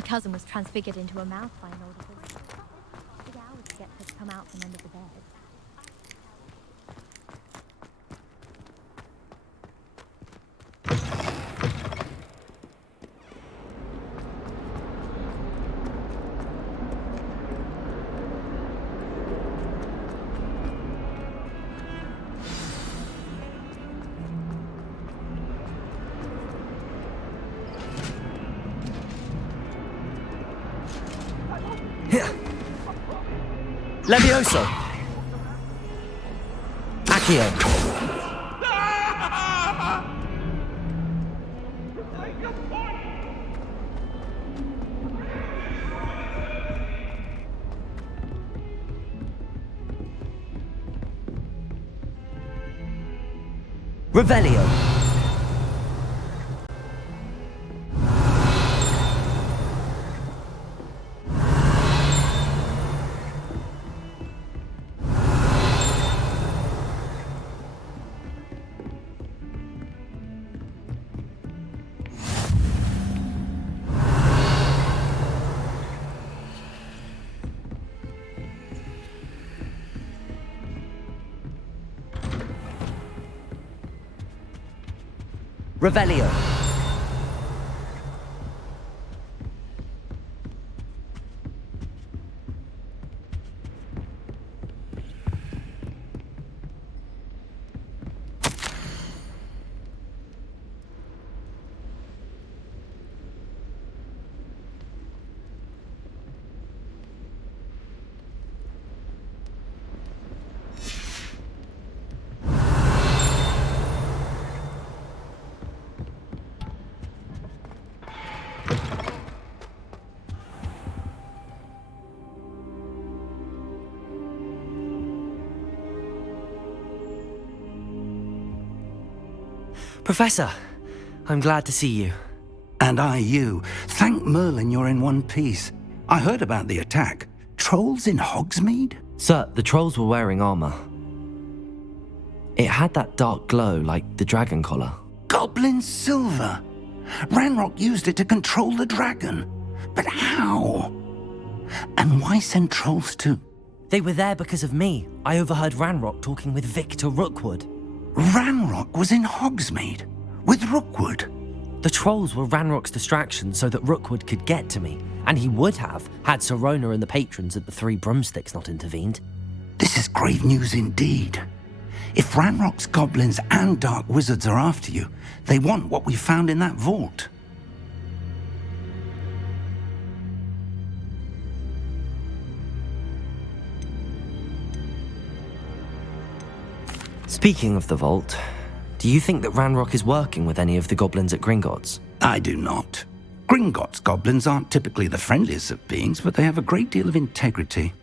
My cousin was transfigured into a mouse by an older wizard. Big hours to get her to come out from under the bed. Levioso! Accio! Revelio! Revelio. Professor, I'm glad to see you. And I you. Thank Merlin you're in one piece. I heard about the attack. Trolls in Hogsmeade? Sir, the trolls were wearing armor. It had that dark glow like the dragon collar. Goblin silver. Ranrock used it to control the dragon. But how? And why send trolls to... They were there because of me. I overheard Ranrock talking with Victor Rookwood. Ranrock was in Hogsmeade with Rookwood. The trolls were Ranrock's distraction so that Rookwood could get to me, and he would have had Sirona and the patrons at the Three Broomsticks not intervened. This is grave news indeed. If Ranrock's goblins and dark wizards are after you, they want what we found in that vault. Speaking of the vault, do you think that Ranrock is working with any of the goblins at Gringotts? I do not. Gringotts goblins aren't typically the friendliest of beings, but they have a great deal of integrity.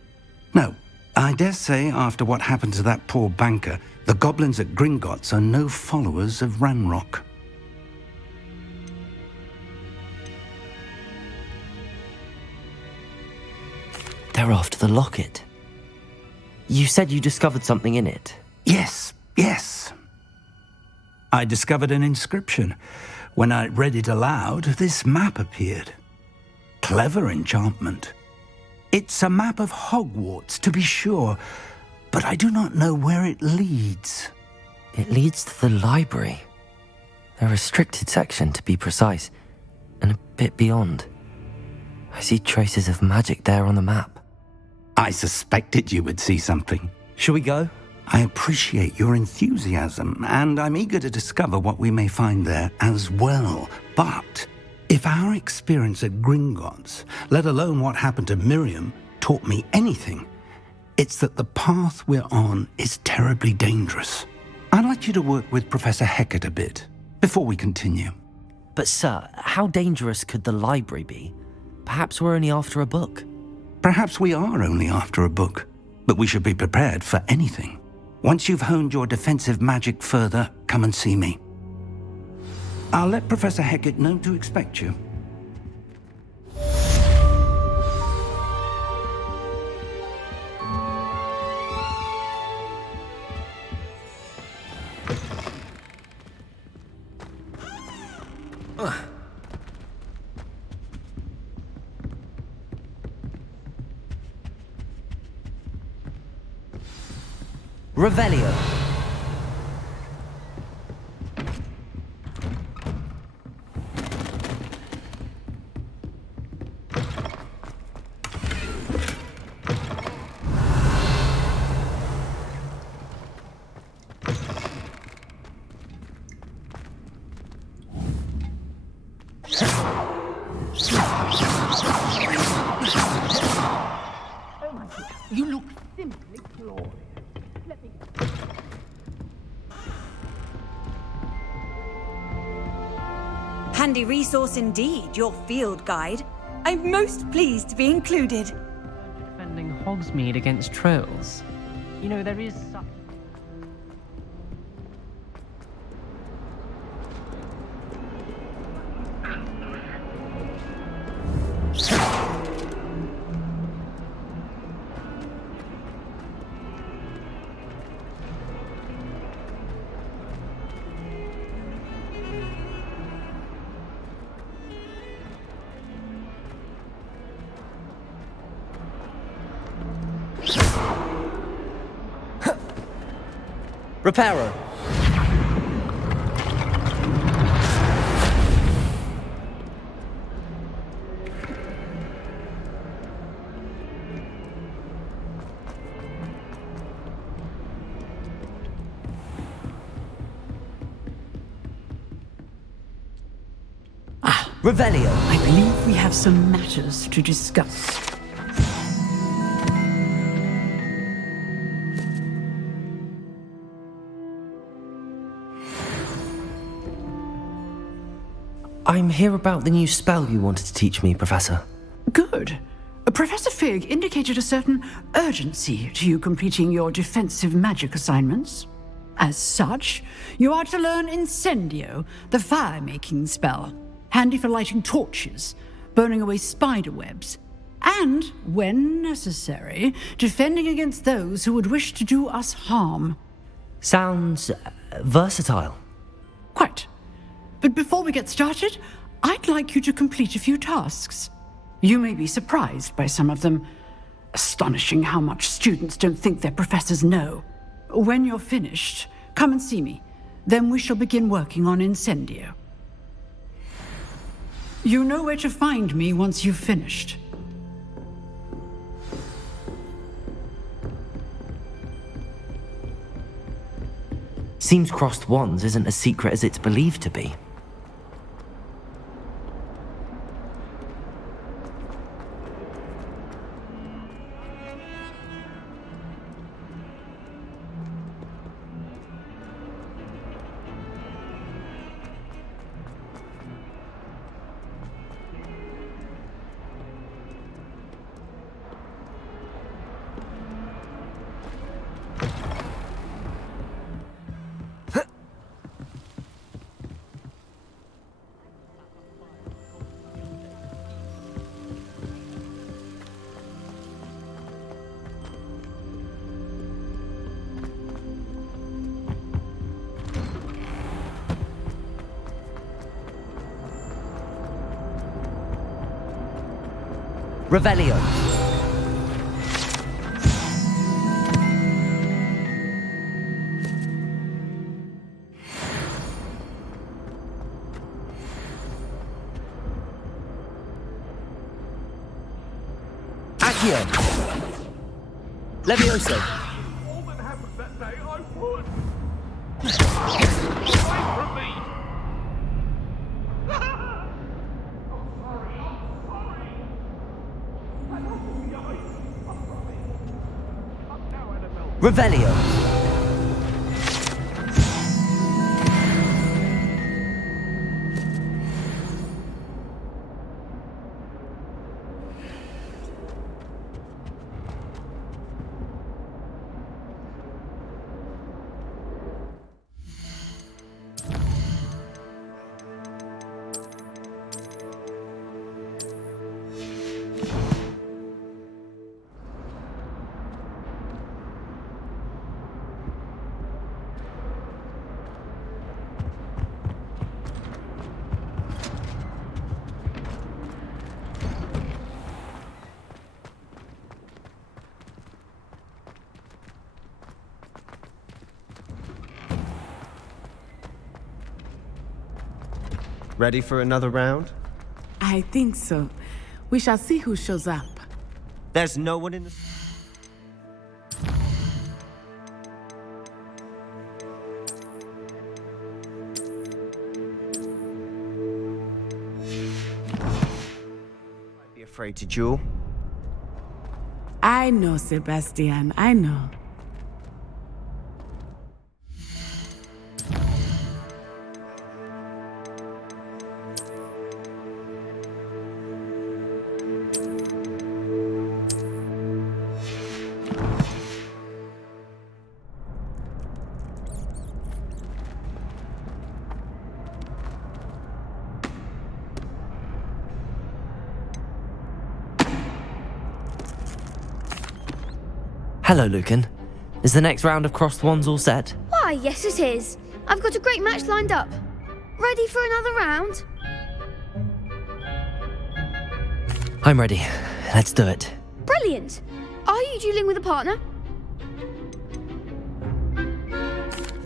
No, I dare say after what happened to that poor banker, the goblins at Gringotts are no followers of Ranrock. They're after the locket. You said you discovered something in it. Yes. I discovered an inscription. When I read it aloud, this map appeared. Clever enchantment. It's a map of Hogwarts, to be sure, but I do not know where it leads. It leads to the library. A restricted section, to be precise, and a bit beyond. I see traces of magic there on the map. I suspected you would see something. Shall we go? I appreciate your enthusiasm, and I'm eager to discover what we may find there as well. But if our experience at Gringotts, let alone what happened to Miriam, taught me anything, it's that the path we're on is terribly dangerous. I'd like you to work with Professor Hecat a bit before we continue. But sir, how dangerous could the library be? Perhaps we're only after a book. Perhaps we are only after a book, but we should be prepared for anything. Once you've honed your defensive magic further, come and see me. I'll let Professor Hecat know to expect you. Revelio. You look simply glorious. Let me... Handy resource indeed, your field guide. I'm most pleased to be included. Defending Hogsmeade against trolls. You know, there is such... Reparo. Revelio. I believe we have some matters to discuss. I'm here about the new spell you wanted to teach me, Professor. Good. Professor Fig indicated a certain urgency to you completing your defensive magic assignments. As such, you are to learn Incendio, the fire-making spell, handy for lighting torches, burning away spider webs, and, when necessary, defending against those who would wish to do us harm. Sounds versatile. Quite. But before we get started, I'd like you to complete a few tasks. You may be surprised by some of them. Astonishing how much students don't think their professors know. When you're finished, come and see me. Then we shall begin working on Incendio. You know where to find me once you've finished. Seems crossed wands isn't as secret as it's believed to be. Revelio. Accio. Levioso. All that happened that day, I would. Away from me! Revelio. Ready for another round? I think so. We shall see who shows up. There's no one in the... Might be afraid to duel. I know, Sebastian, I know. Hello, Lucan. Is the next round of crossed wands all set? Why, yes it is. I've got a great match lined up. Ready for another round? I'm ready. Let's do it. Brilliant. Are you dueling with a partner?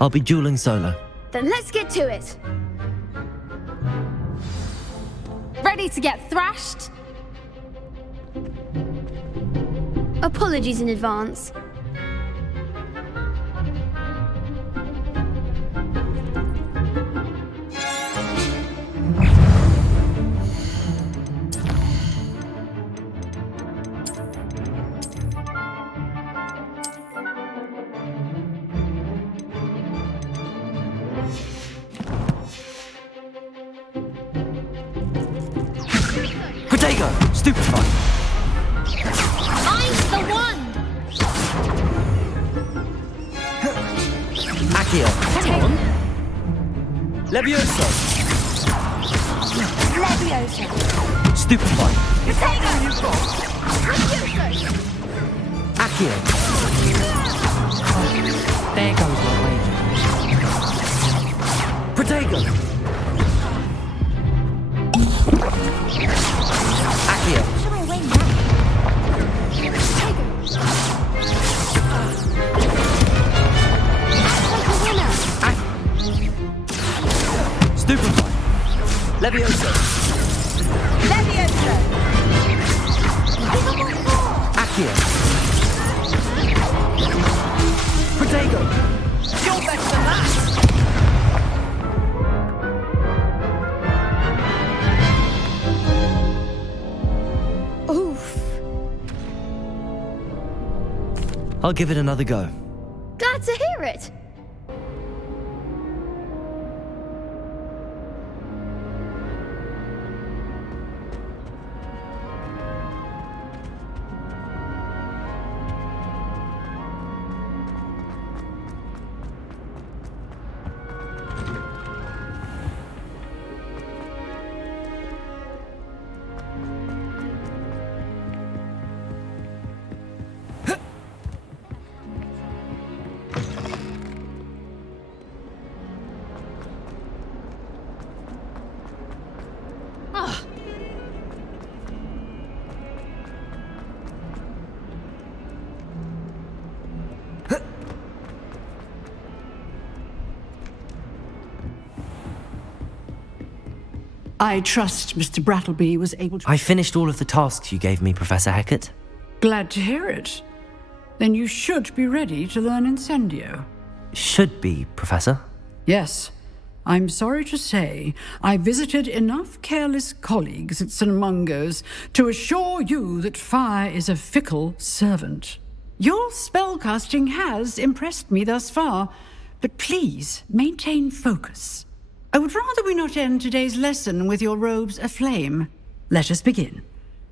I'll be dueling solo. Then let's get to it. Ready to get thrashed? Apologies in advance. Protego! Stupefy! I'm the one! Accio! Come on! Levioso! Leviosa! Stupefy! Potato! Accio! There goes my wager. Protego! Accio! Shall I win now? Stupefy! Levioso! Leviosa! Accio! Protego! You're better than that! Oof. I'll give it another go. Glad to hear it. I trust Mr. Brattleby was able to... I finished all of the tasks you gave me, Professor Hecat. Glad to hear it. Then you should be ready to learn Incendio. Should be, Professor. Yes. I'm sorry to say I visited enough careless colleagues at St. Mungo's to assure you that fire is a fickle servant. Your spellcasting has impressed me thus far, but please maintain focus. I would rather we not end today's lesson with your robes aflame. Let us begin.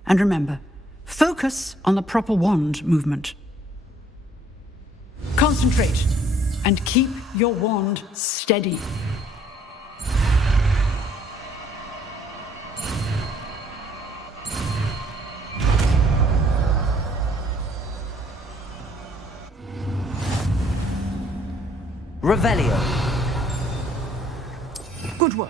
And remember, focus on the proper wand movement. Concentrate and keep your wand steady. Revelio. Good work.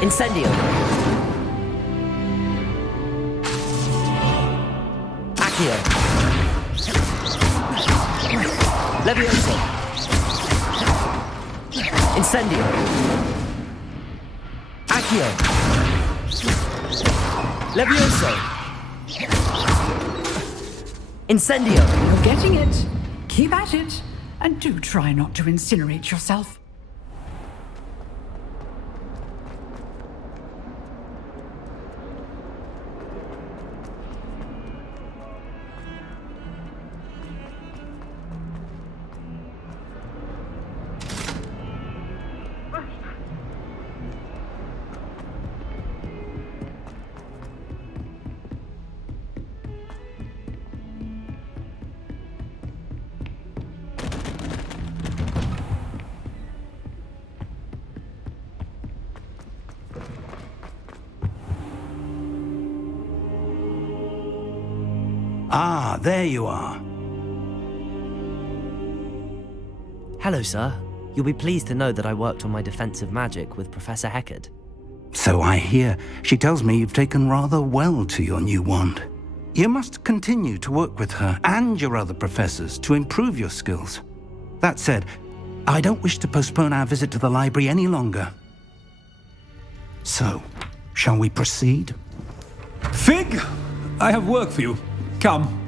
Incendio. Accio. Levioso. Incendio. Accio. Levioso. Incendio. You're getting it. Keep at it. And do try not to incinerate yourself. Ah, there you are. Hello, sir. You'll be pleased to know that I worked on my defensive magic with Professor Heckard. So I hear. She tells me you've taken rather well to your new wand. You must continue to work with her and your other professors to improve your skills. That said, I don't wish to postpone our visit to the library any longer. So, shall we proceed? Fig! I have work for you. Come.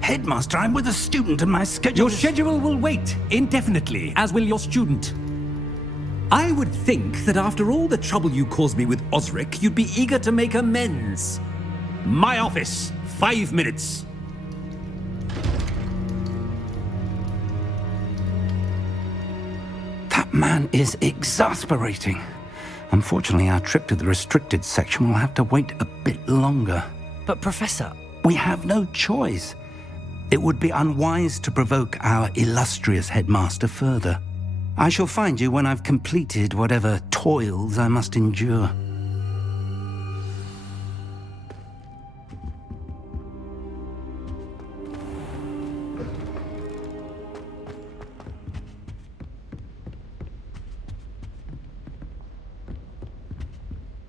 Headmaster, I'm with a student and my schedule... Your schedule will wait indefinitely, as will your student. I would think that after all the trouble you caused me with Osric, you'd be eager to make amends. My office, 5 minutes. That man is exasperating. Unfortunately, our trip to the restricted section will have to wait a bit longer. But, Professor... We have no choice. It would be unwise to provoke our illustrious headmaster further. I shall find you when I've completed whatever toils I must endure.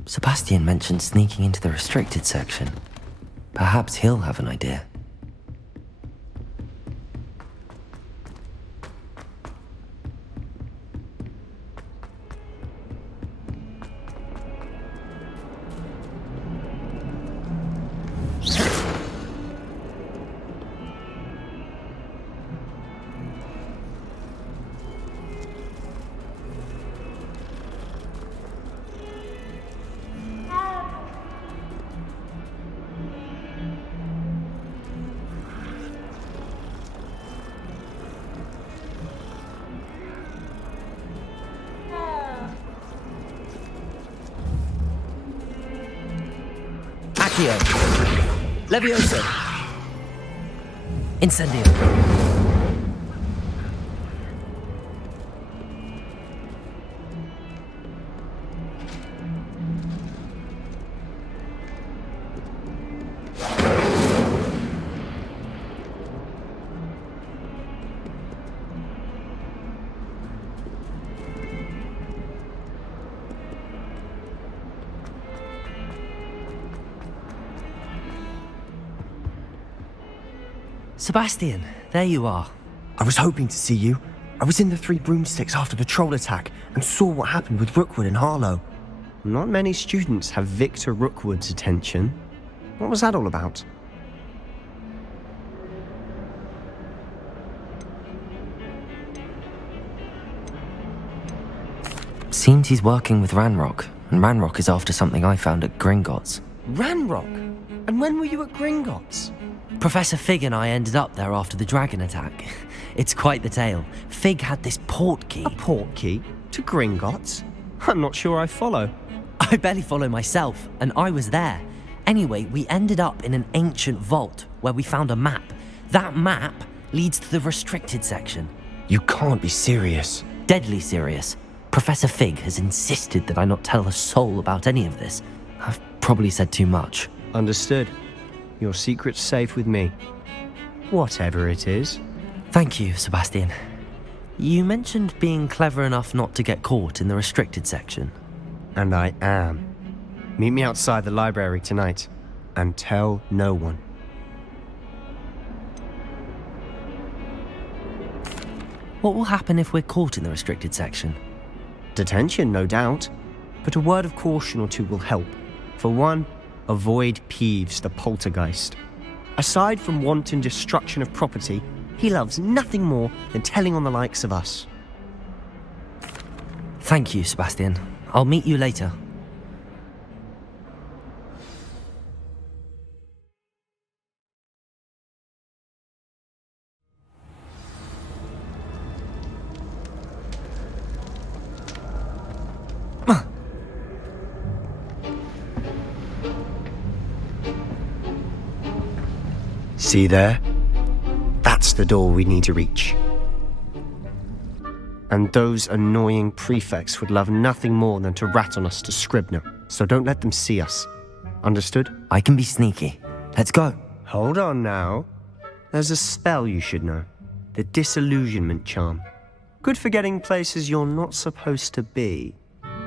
Sebastian mentioned sneaking into the restricted section. Perhaps he'll have an idea. Accio. Levioso. Incendio. Sebastian, there you are. I was hoping to see you. I was in the Three Broomsticks after the troll attack and saw what happened with Rookwood and Harlow. Not many students have Victor Rookwood's attention. What was that all about? Seems he's working with Ranrock, and Ranrock is after something I found at Gringotts. Ranrock? And when were you at Gringotts? Professor Fig and I ended up there after the dragon attack. It's quite the tale. Fig had this port key. A port key? To Gringotts? I'm not sure I follow. I barely follow myself, and I was there. Anyway, we ended up in an ancient vault where we found a map. That map leads to the restricted section. You can't be serious. Deadly serious. Professor Fig has insisted that I not tell a soul about any of this. I've probably said too much. Understood. Your secret's safe with me. Whatever it is. Thank you, Sebastian. You mentioned being clever enough not to get caught in the restricted section. And I am. Meet me outside the library tonight, and tell no one. What will happen if we're caught in the restricted section? Detention, no doubt. But a word of caution or two will help. For one, avoid Peeves the poltergeist. Aside from wanton destruction of property, he loves nothing more than telling on the likes of us. Thank you, Sebastian. I'll meet you later. See there? That's the door we need to reach. And those annoying prefects would love nothing more than to rat on us to Scribner, so don't let them see us. Understood? I can be sneaky. Let's go. Hold on now. There's a spell you should know. The Disillusionment Charm. Good for getting places you're not supposed to be.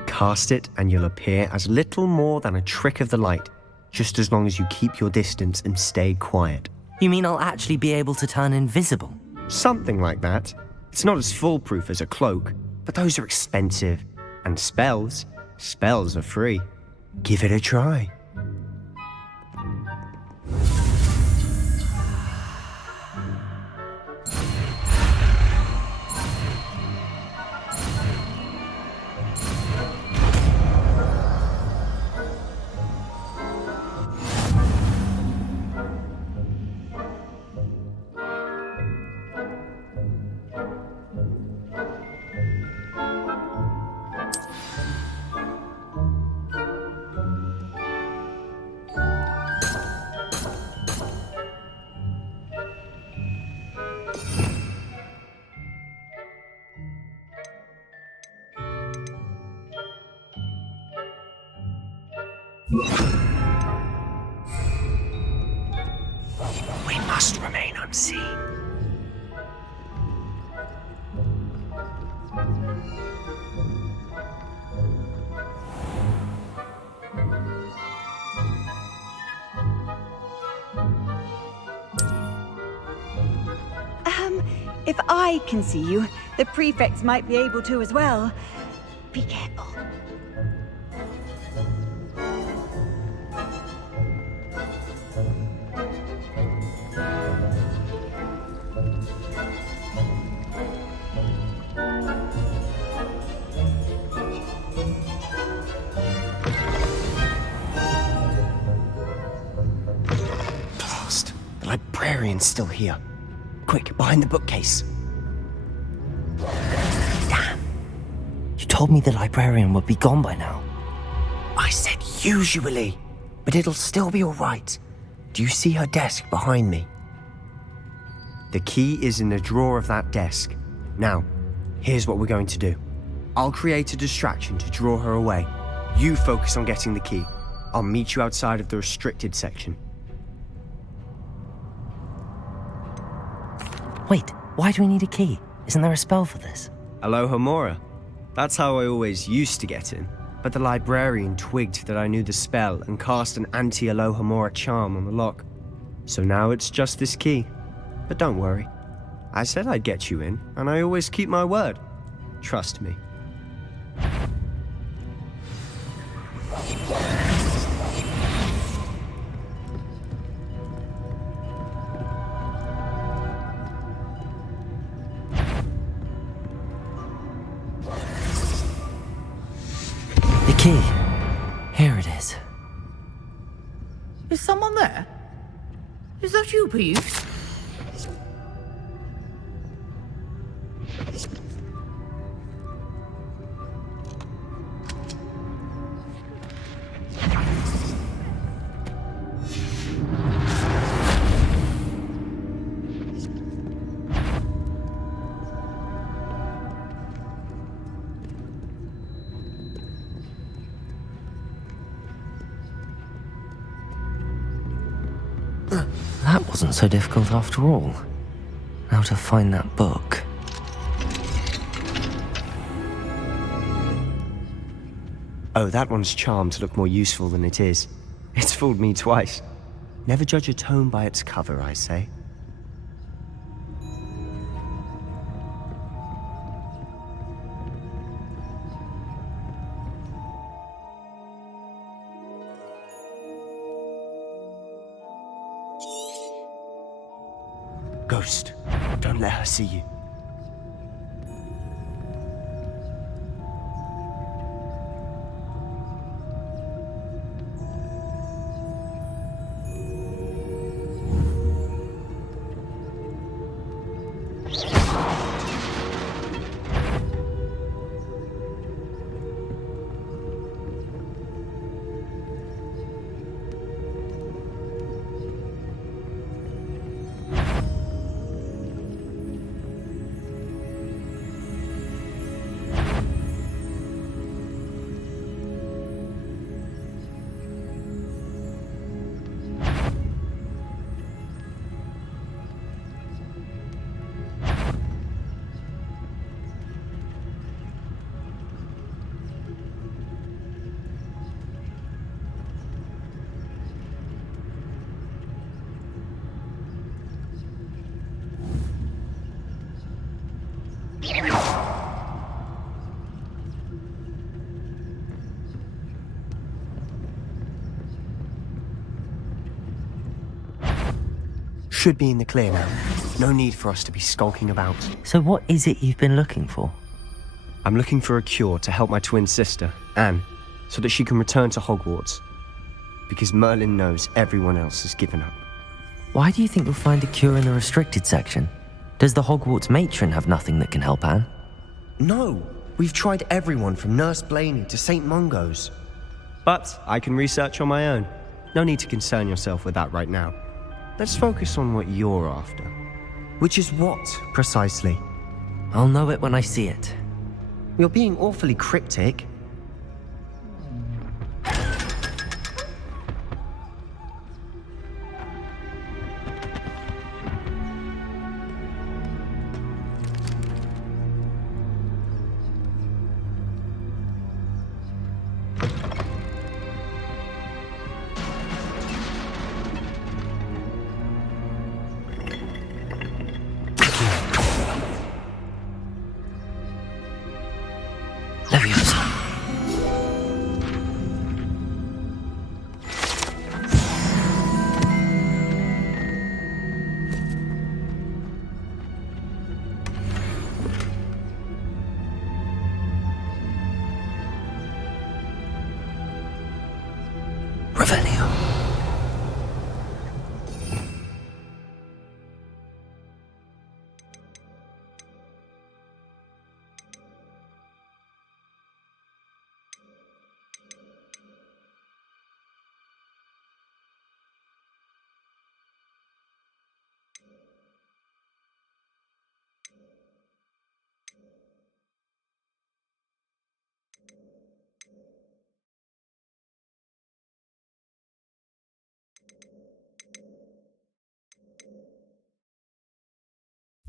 Cast it and you'll appear as little more than a trick of the light, just as long as you keep your distance and stay quiet. You mean I'll actually be able to turn invisible? Something like that. It's not as foolproof as a cloak, but those are expensive. And spells are free. Give it a try. We must remain unseen. If I can see you, the prefects might be able to as well. Be careful. Blast. The librarian's still here. Quick, behind the bookcase. Damn. You told me the librarian would be gone by now. I said usually, but it'll still be all right. Do you see her desk behind me? The key is in the drawer of that desk. Now, here's what we're going to do. I'll create a distraction to draw her away. You focus on getting the key. I'll meet you outside of the restricted section. Wait, why do we need a key? Isn't there a spell for this? Alohomora. That's how I always used to get in. But the librarian twigged that I knew the spell and cast an anti-Alohomora charm on the lock. So now it's just this key. But don't worry. I said I'd get you in, and I always keep my word. Trust me. The key. Here it is. Is someone there? Is that you, Peeves? That wasn't so difficult after all. Now to find that book. Oh, that one's charmed to look more useful than it is. It's fooled me twice. Never judge a tome by its cover, I say. Ghost, don't let her see you. Should be in the clear now. No need for us to be skulking about. So what is it you've been looking for? I'm looking for a cure to help my twin sister, Anne, so that she can return to Hogwarts. Because Merlin knows everyone else has given up. Why do you think you'll find a cure in the restricted section? Does the Hogwarts matron have nothing that can help Anne? No! We've tried everyone from Nurse Blaney to St. Mungo's. But I can research on my own. No need to concern yourself with that right now. Let's focus on what you're after. Which is what, precisely? I'll know it when I see it. You're being awfully cryptic.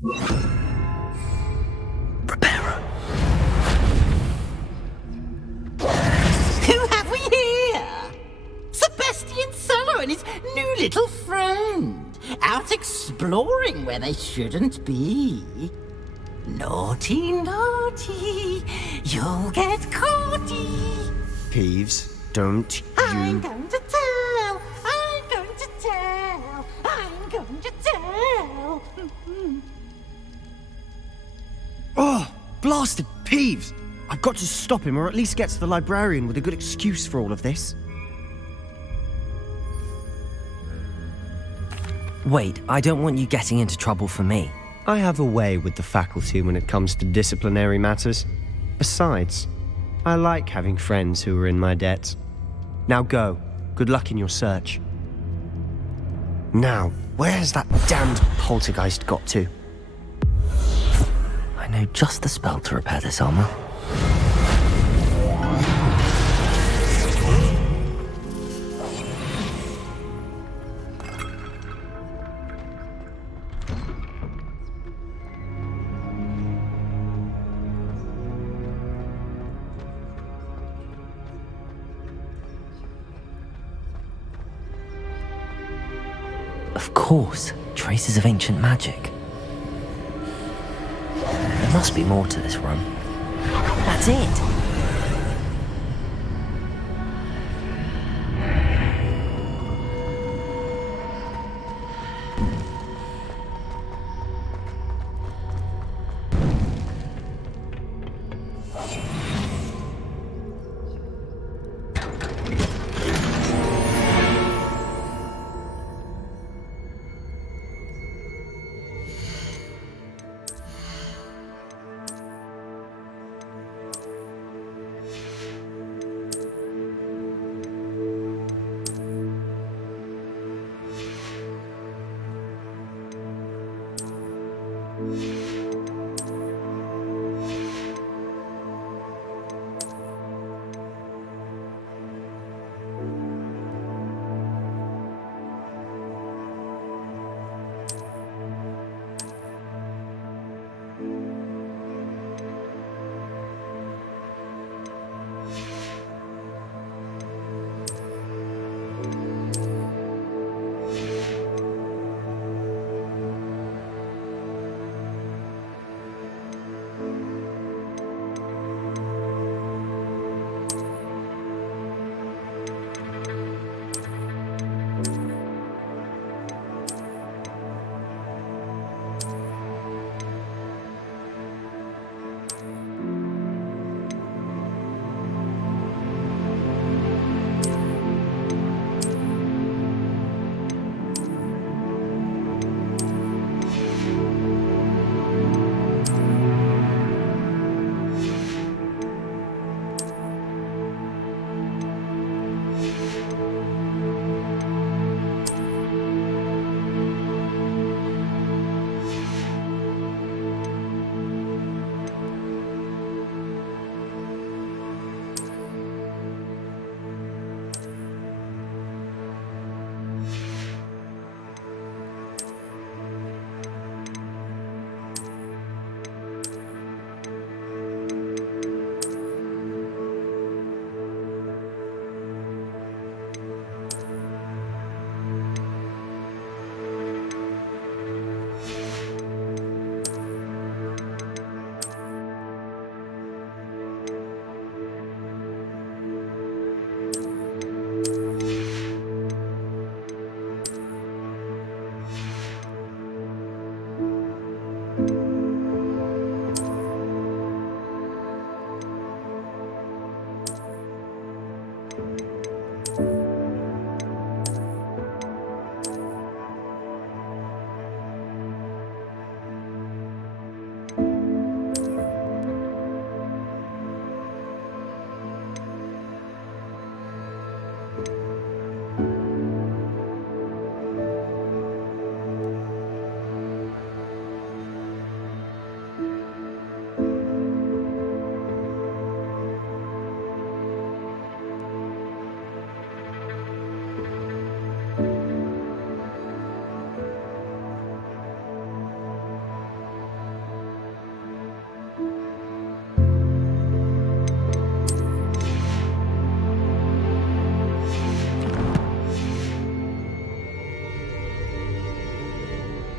Who have we here? Sebastian Sallow and his new little friend, out exploring where they shouldn't be. Naughty, naughty, you'll get caughty. Peeves, don't I'm you... going to tell, I'm going to tell, I'm going to tell. Oh, blasted Peeves! I've got to stop him, or at least get to the librarian with a good excuse for all of this. Wait, I don't want you getting into trouble for me. I have a way with the faculty when it comes to disciplinary matters. Besides, I like having friends who are in my debt. Now go. Good luck in your search. Now, where's that damned poltergeist got to? I know just the spell to repair this armor. Of course, traces of ancient magic. There must be more to this room. That's it!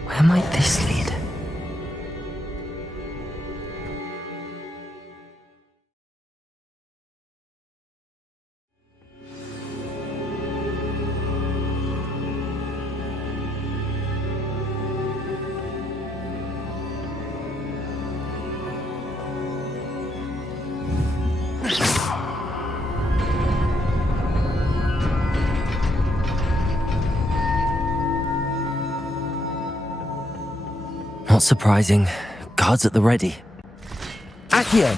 Where might this lead? Not surprising. Guards at the ready. Accio!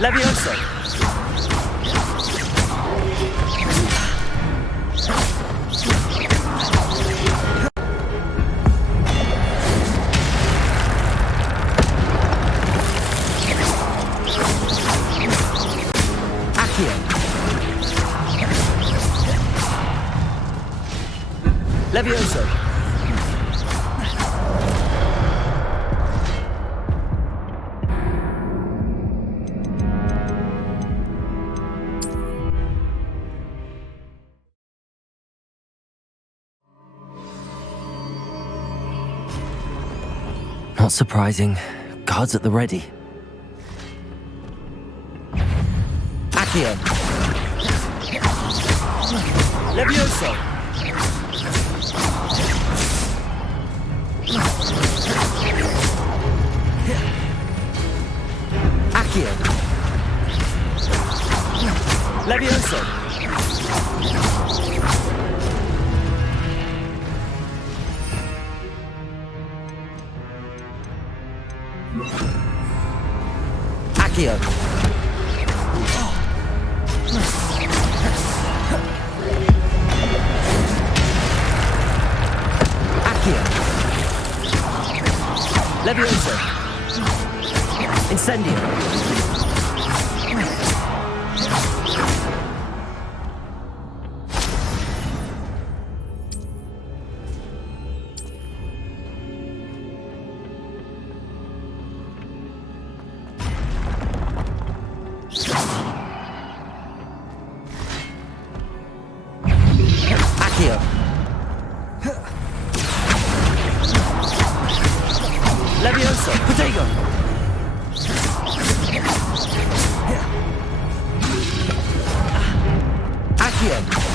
Levioso! Accio! Levioso! Not surprising. Guards at the ready. Accio. Levioso. Accio. Levioso. Accio. Accio. Levioso. Incendio. Accio. Levioso. Protego. Accio.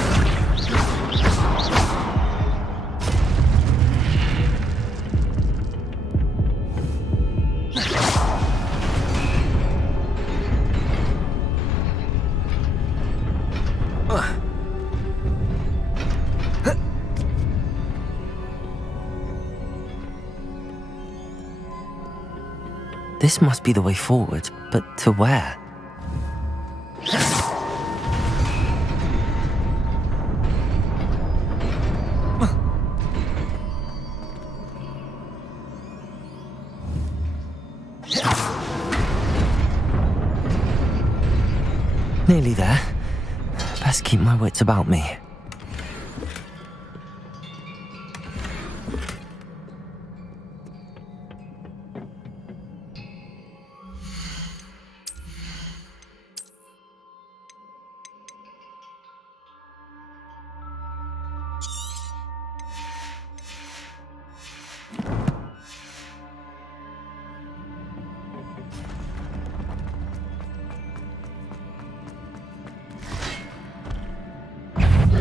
This must be the way forward, but to where? Nearly there. Best keep my wits about me.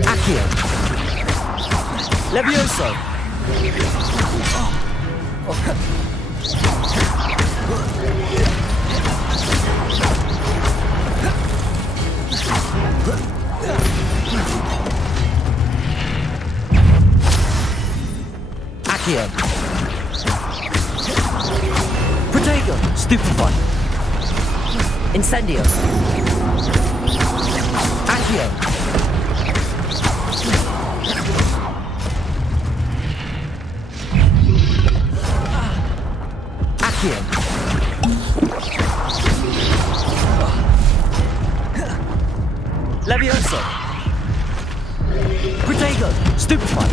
Accio. Levioso. Accio. Protego. Stupefy. Incendio. Accio. Accio. Levioso. Protego. Stupefy.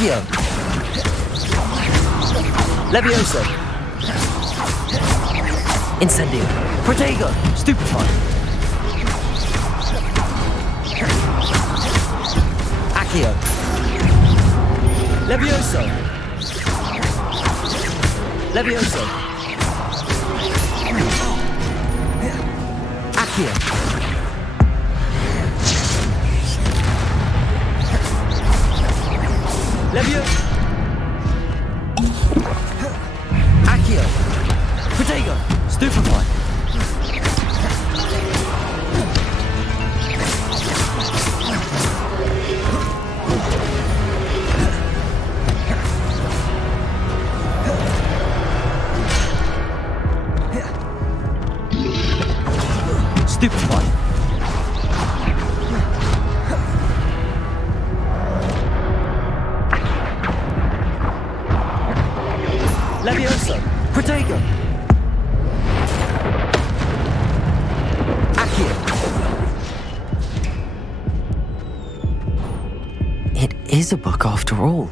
Accio! Levioso! Incendio! Protego! Stupefy! Accio! Levioso! Levioso! Accio! Levioso! Accio! Protego! Stupefy! Stupefy! Levioso! Protego! Accio! It is a book after all.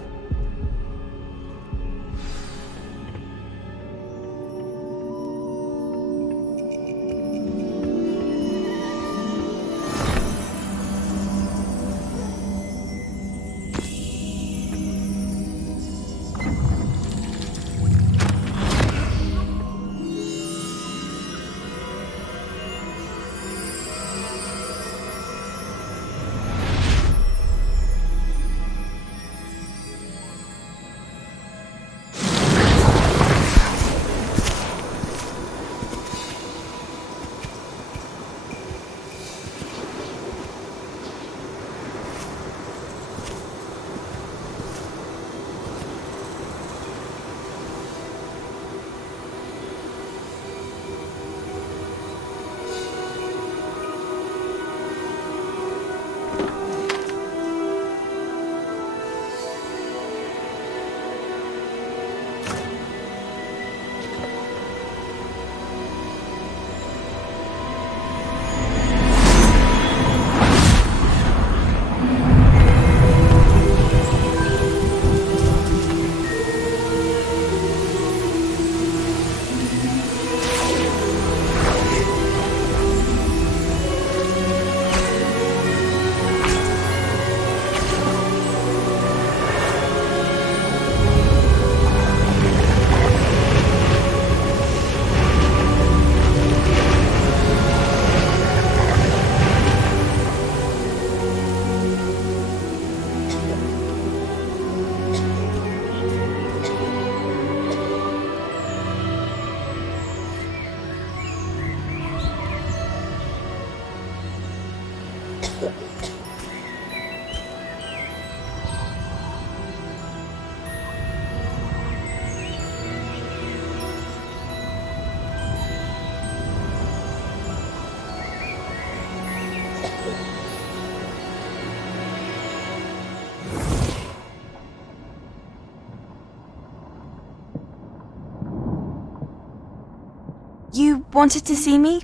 You wanted to see me?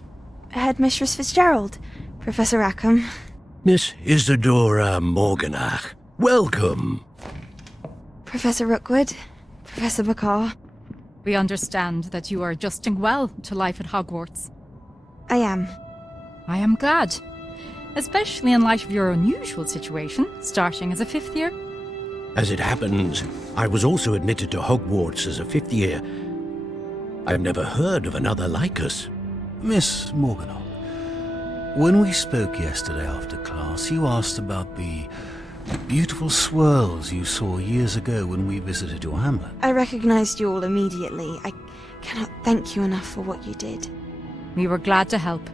Headmistress Fitzgerald? Professor Rackham? Miss Isadora Morganach, welcome. Professor Rookwood? Professor Bakar? We understand that you are adjusting well to life at Hogwarts. I am. I am glad. Especially in light of your unusual situation, starting as a 5th year. As it happens, I was also admitted to Hogwarts as a 5th year. I've never heard of another like us. Miss Morganach, when we spoke yesterday after class, you asked about the beautiful swirls you saw years ago when we visited your hamlet. I recognized you all immediately. I cannot thank you enough for what you did. We were glad to help.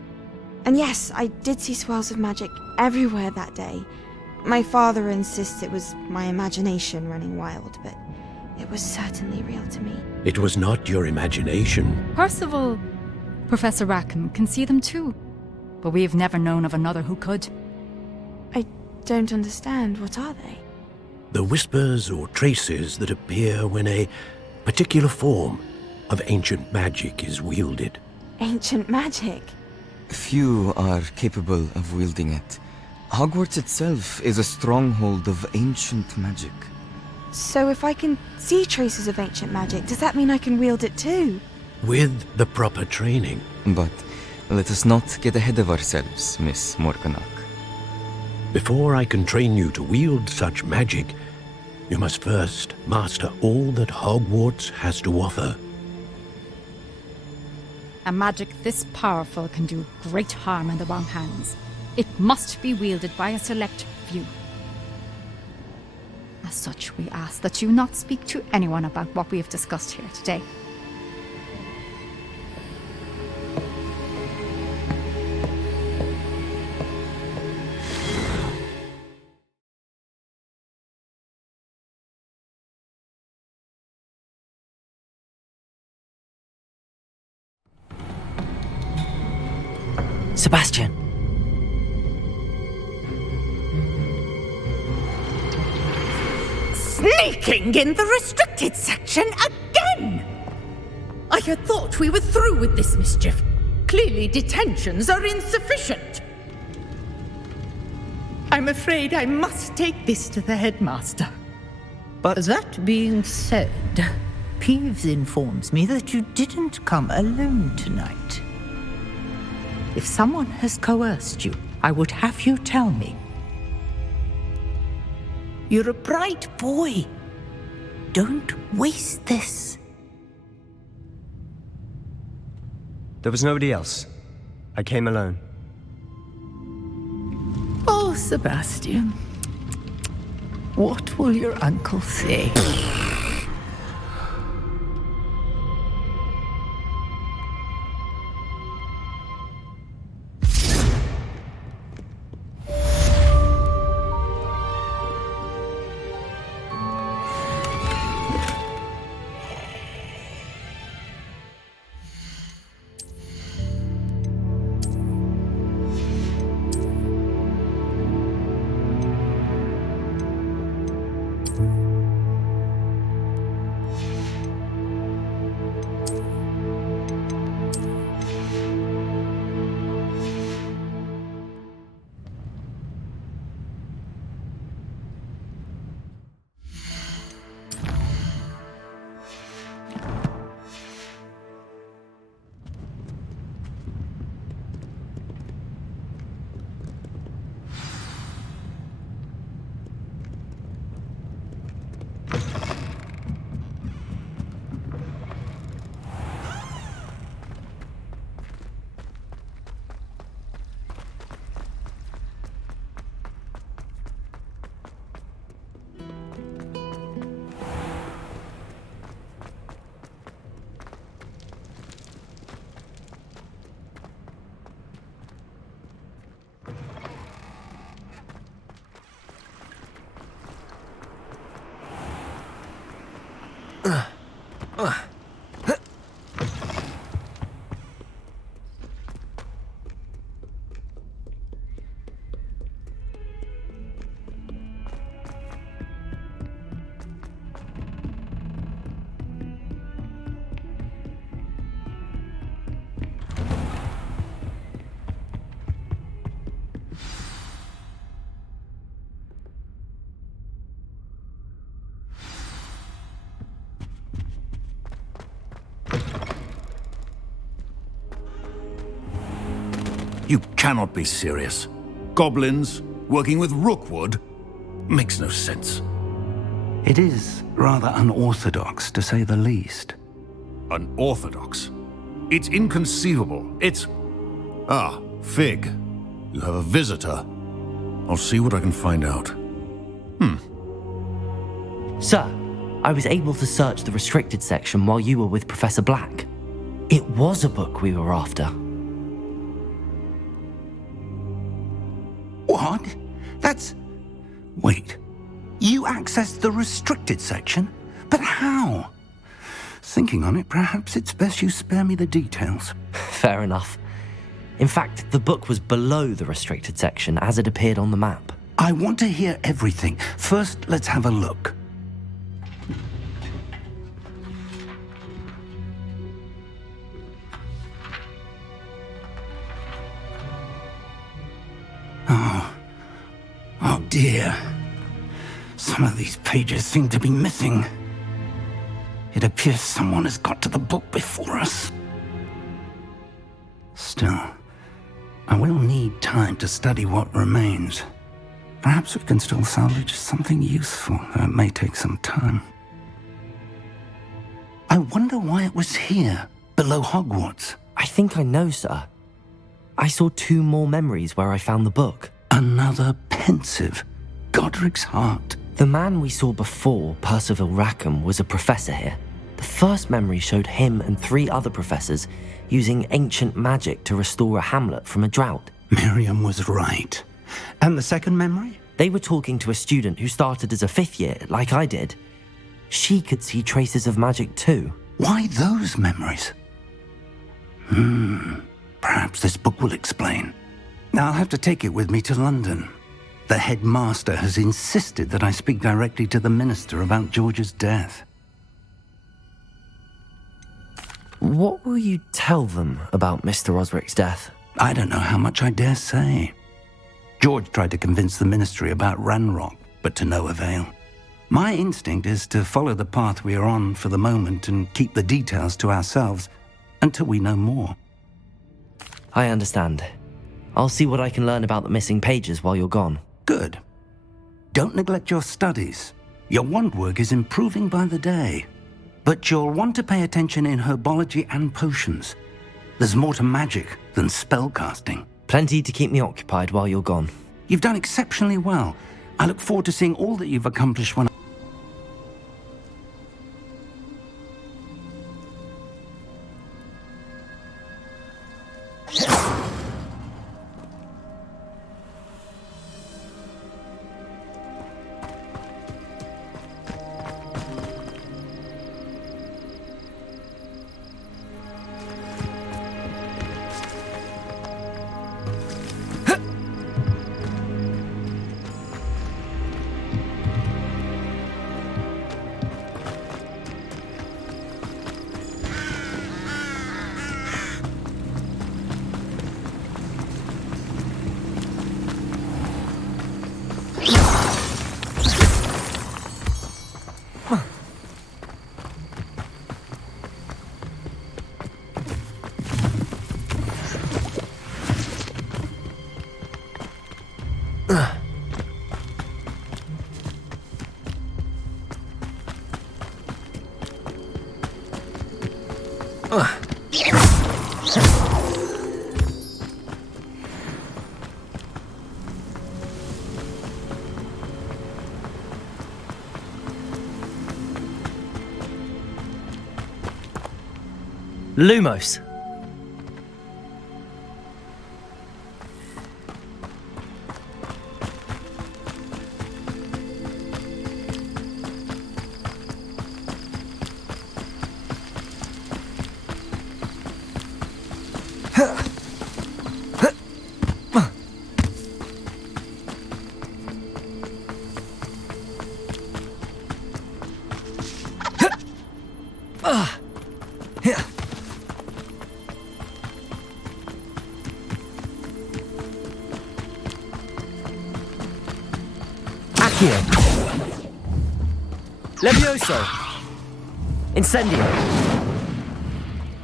And yes, I did see swirls of magic everywhere that day. My father insists it was my imagination running wild, but it was certainly real to me. It was not your imagination. Percival, Professor Rackham can see them too, but we've never known of another who could. I don't understand. What are they? The whispers or traces that appear when a particular form of ancient magic is wielded. Ancient magic? Few are capable of wielding it. Hogwarts itself is a stronghold of ancient magic. So if I can see traces of ancient magic, does that mean I can wield it too? With the proper training. But let us not get ahead of ourselves, Miss Morganach. Before I can train you to wield such magic, you must first master all that Hogwarts has to offer. A magic this powerful can do great harm in the wrong hands. It must be wielded by a select few. As such, we ask that you not speak to anyone about what we have discussed here today. Sebastian! Sneaking in the restricted section again! I had thought we were through with this mischief. Clearly detentions are insufficient. I'm afraid I must take this to the headmaster. But that being said, Peeves informs me that you didn't come alone tonight. If someone has coerced you, I would have you tell me. You're a bright boy. Don't waste this. There was nobody else. I came alone. Oh, Sebastian. What will your uncle say? You cannot be serious. Goblins working with Rookwood? Makes no sense. It is rather unorthodox, to say the least. Unorthodox? It's inconceivable. It's... Ah, Fig. You have a visitor. I'll see what I can find out. Sir, I was able to search the restricted section while you were with Professor Black. It was a book we were after. What? That's... Wait. You accessed the restricted section? But how? Thinking on it, perhaps it's best you spare me the details. Fair enough. In fact, the book was below the restricted section as it appeared on the map. I want to hear everything. First, let's have a look. Oh dear. Some of these pages seem to be missing. It appears someone has got to the book before us. Still, I will need time to study what remains. Perhaps we can still salvage something useful, though it may take some time. I wonder why it was here, below Hogwarts. I think I know, sir. I saw 2 more memories where I found the book. Another pensive. Godric's heart. The man we saw before, Percival Rackham, was a professor here. The first memory showed him and 3 other professors using ancient magic to restore a hamlet from a drought. Miriam was right. And the second memory? They were talking to a student who started as a 5th year, like I did. She could see traces of magic too. Why those memories? Perhaps this book will explain. I'll have to take it with me to London. The headmaster has insisted that I speak directly to the minister about George's death. What will you tell them about Mr. Osric's death? I don't know how much I dare say. George tried to convince the ministry about Ranrock, but to no avail. My instinct is to follow the path we are on for the moment and keep the details to ourselves until we know more. I understand. I'll see what I can learn about the missing pages while you're gone. Good. Don't neglect your studies. Your wand work is improving by the day. But you'll want to pay attention in herbology and potions. There's more to magic than spellcasting. Plenty to keep me occupied while you're gone. You've done exceptionally well. I look forward to seeing all that you've accomplished when Lumos! Levioso! Incendio!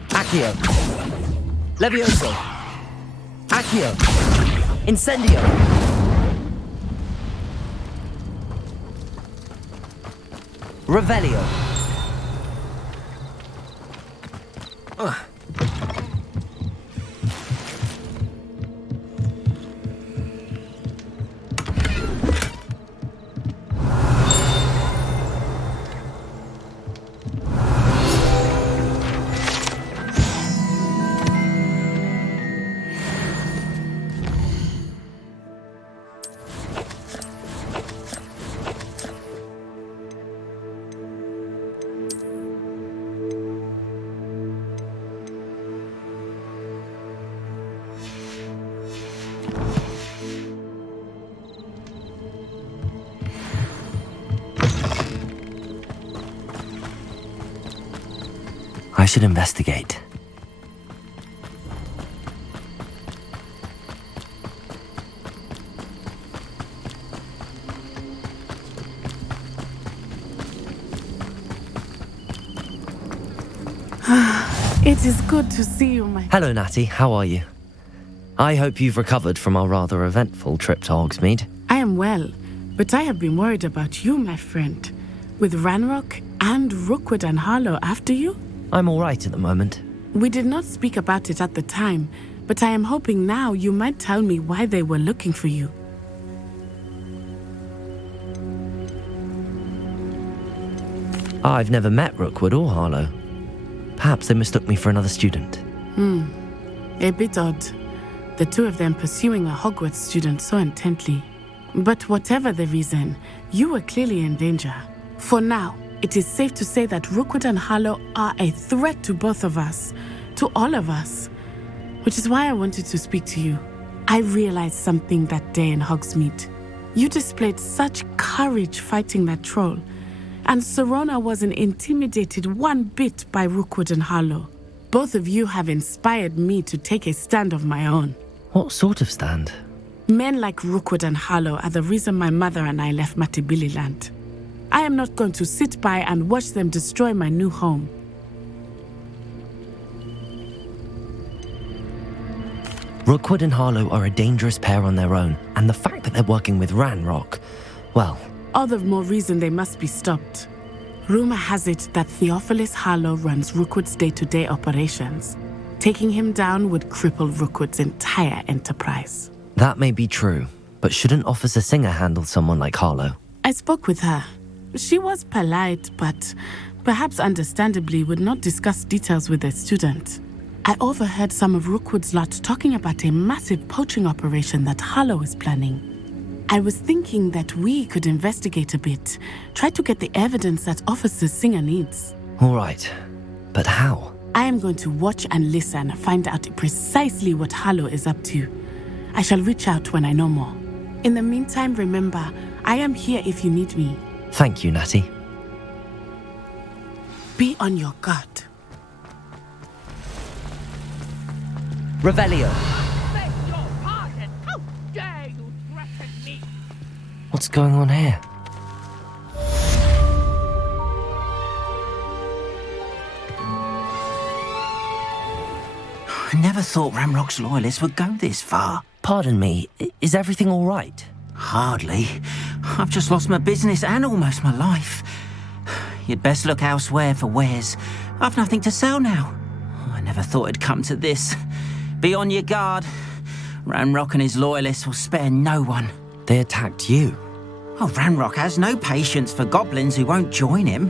Accio! Levioso! Accio! Incendio! Revelio! I should investigate. It is good to see you, my... Hello, Natty. How are you? I hope you've recovered from our rather eventful trip to Hogsmeade. I am well, but I have been worried about you, my friend. With Ranrock and Rookwood and Harlow after you? I'm all right at the moment. We did not speak about it at the time, but I am hoping now you might tell me why they were looking for you. I've never met Rookwood or Harlow. Perhaps they mistook me for another student. A bit odd. The two of them pursuing a Hogwarts student so intently. But whatever the reason, you were clearly in danger. For now, it is safe to say that Rookwood and Harlow are a threat to both of us, to all of us. Which is why I wanted to speak to you. I realized something that day in Hogsmeade. You displayed such courage fighting that troll, and Serona wasn't intimidated one bit by Rookwood and Harlow. Both of you have inspired me to take a stand of my own. What sort of stand? Men like Rookwood and Harlow are the reason my mother and I left Matibili Land. I am not going to sit by and watch them destroy my new home. Rookwood and Harlow are a dangerous pair on their own, and the fact that they're working with Ranrock, well... All the more reason they must be stopped. Rumor has it that Theophilus Harlow runs Rookwood's day-to-day operations. Taking him down would cripple Rookwood's entire enterprise. That may be true, but shouldn't Officer Singer handle someone like Harlow? I spoke with her. She was polite, but perhaps understandably would not discuss details with a student. I overheard some of Rookwood's lot talking about a massive poaching operation that Harlow is planning. I was thinking that we could investigate a bit, try to get the evidence that Officer Singer needs. All right, but how? I am going to watch and listen, find out precisely what Harlow is up to. I shall reach out when I know more. In the meantime, remember, I am here if you need me. Thank you, Natty. Be on your guard. Revelio! Beg your pardon! How dare you threaten me? What's going on here? I never thought Ranrock's loyalists would go this far. Pardon me, is everything all right? Hardly. I've just lost my business and almost my life. You'd best look elsewhere for wares. I've nothing to sell now. I never thought it'd come to this. Be on your guard. Ranrock and his loyalists will spare no one. They attacked you? Oh, Ranrock has no patience for goblins who won't join him.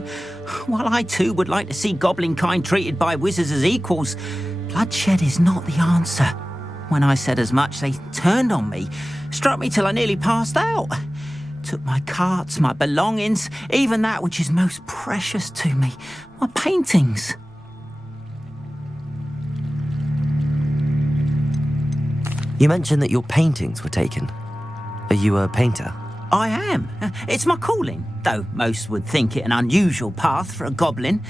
While I too would like to see goblin kind treated by wizards as equals, bloodshed is not the answer. When I said as much, they turned on me, struck me till I nearly passed out. Took my carts, my belongings, even that which is most precious to me, my paintings. You mentioned that your paintings were taken. Are you a painter? I am. It's my calling, though most would think it an unusual path for a goblin.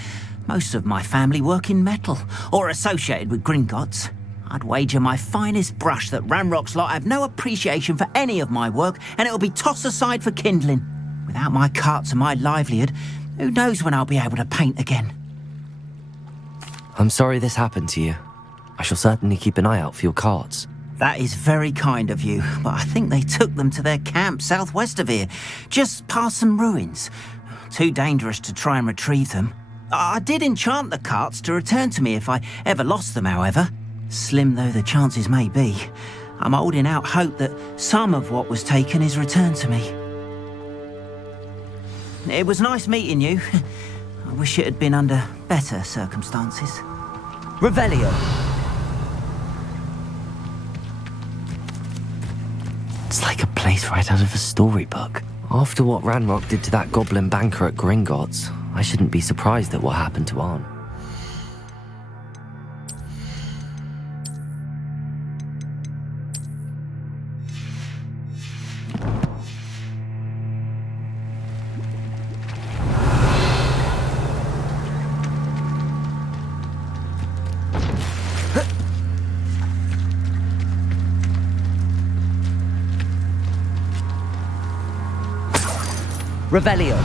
Most of my family work in metal, or associated with Gringotts. I'd wager my finest brush that Ranrock's lot have no appreciation for any of my work, and it'll be tossed aside for kindling. Without my carts and my livelihood, who knows when I'll be able to paint again. I'm sorry this happened to you. I shall certainly keep an eye out for your carts. That is very kind of you, but I think they took them to their camp southwest of here, just past some ruins. Too dangerous to try and retrieve them. I did enchant the carts to return to me if I ever lost them, however. Slim though the chances may be, I'm holding out hope that some of what was taken is returned to me. It was nice meeting you. I wish it had been under better circumstances. Revelio! It's like a place right out of a storybook. After what Ranrock did to that goblin banker at Gringotts, I shouldn't be surprised at what happened to Arn. Revelio.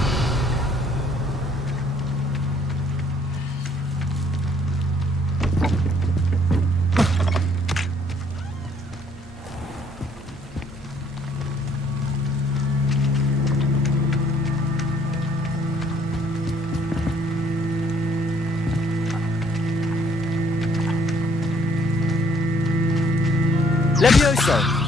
Levioso!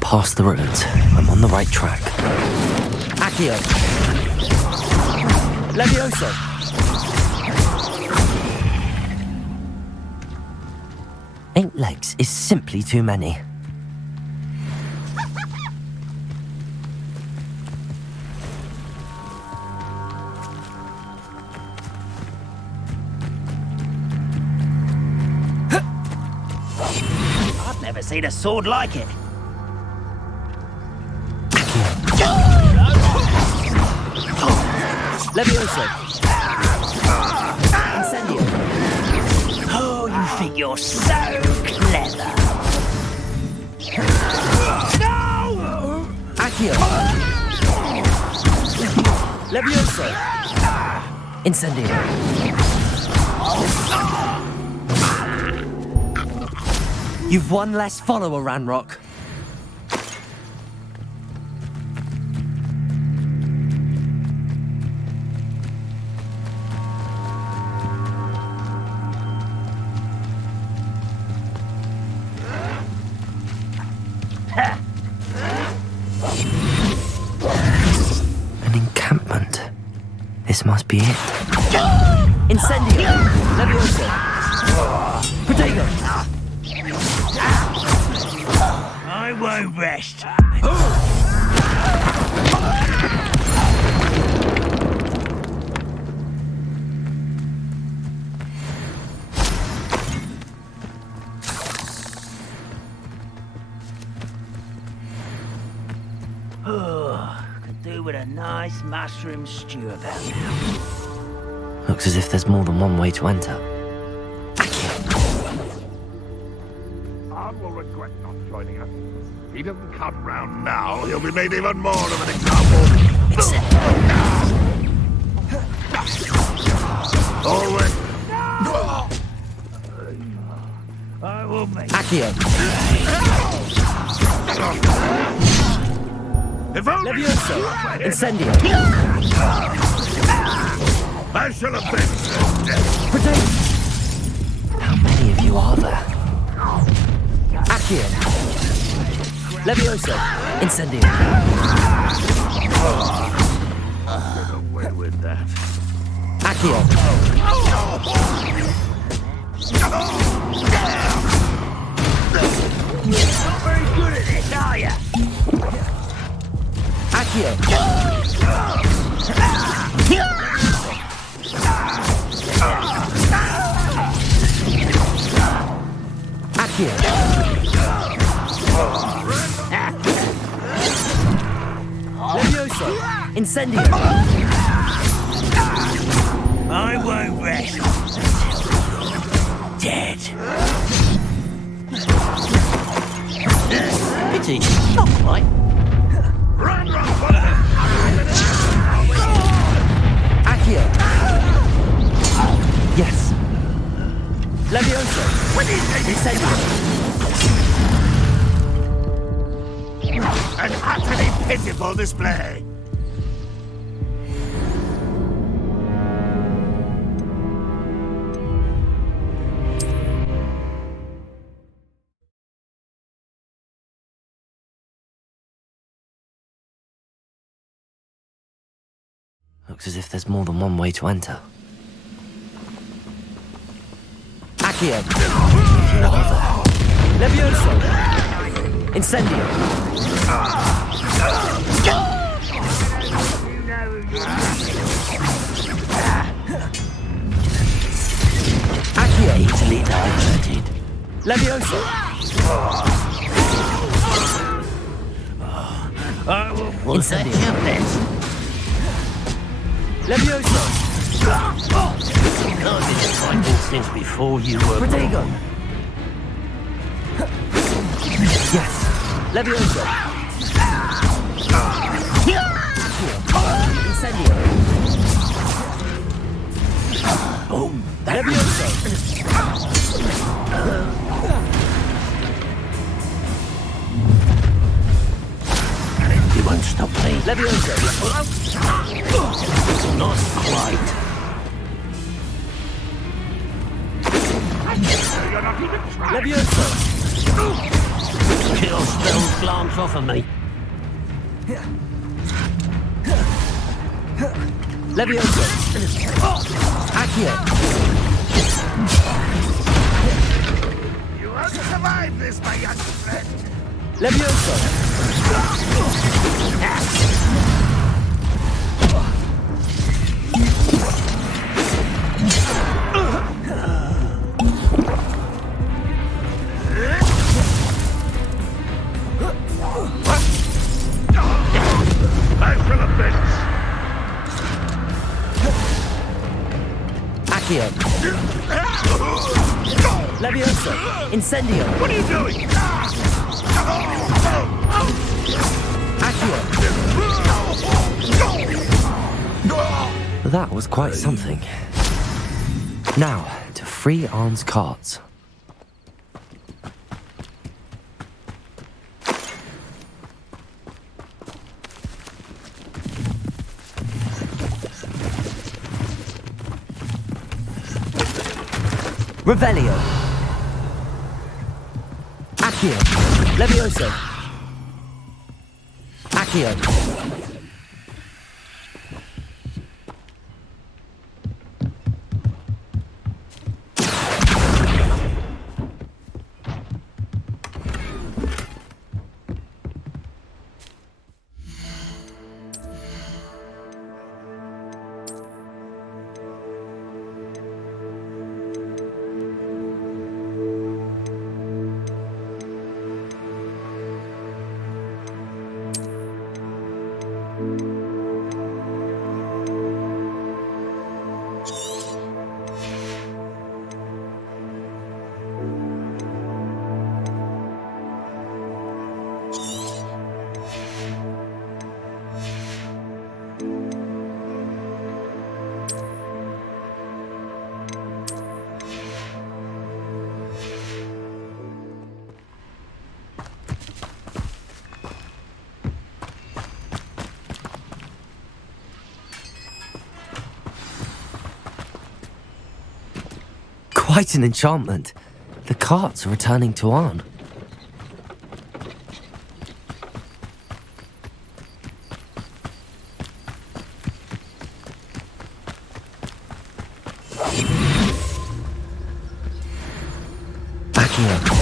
Past the ruins. I'm on the right track. Accio! Levioso! 8 legs is simply too many. I've never seen a sword like it. Levioso! Incendio! Oh, you think you're so clever. No! Accio! Levioso! Incendio! You've one less follower, Ranrock. An encampment. This must be it. Incendio! Levioso! Protego! I won't rest. Could do with a nice mushroom stew about now. Looks as if there's more than one way to enter. Ard will regret not joining us. If he doesn't come round now, he'll be made even more of an example. Always. I will make Accio! Levioso! Incendio! I shall have been How many of you are there? Accio! Levioso! Incendio! Get away with that. Accio! Not very good at this, are ya? Accio! Accio! Levioso! Incendio! I won't rest. Dead. Pity, not quite. Accio! Yes! Levioso! Incendio! An utterly pitiful display. Looks as if there's more than one way to enter. Accio! Levioso! Incendio. Accio. Easily diverted. Levioso. I will put Incendio. that to best. Levioso. I've been fighting since before you were Protego. born. Yes. Levioso. Incendio. Oh, Levioso. You won't stop me. Levioso. Not quite. Levioso. Kill spells glance off of me. Levioso. Accio. You won't survive this, my young friend. Levioso. Thanks for the bits. Accio. Levioso. Incendio. What are you doing? Accio. That was quite something. Now, to free Arn's carts. Revelio. Accio. Levioso. Accio. Quite an enchantment. The carts are returning to Arn. Accio.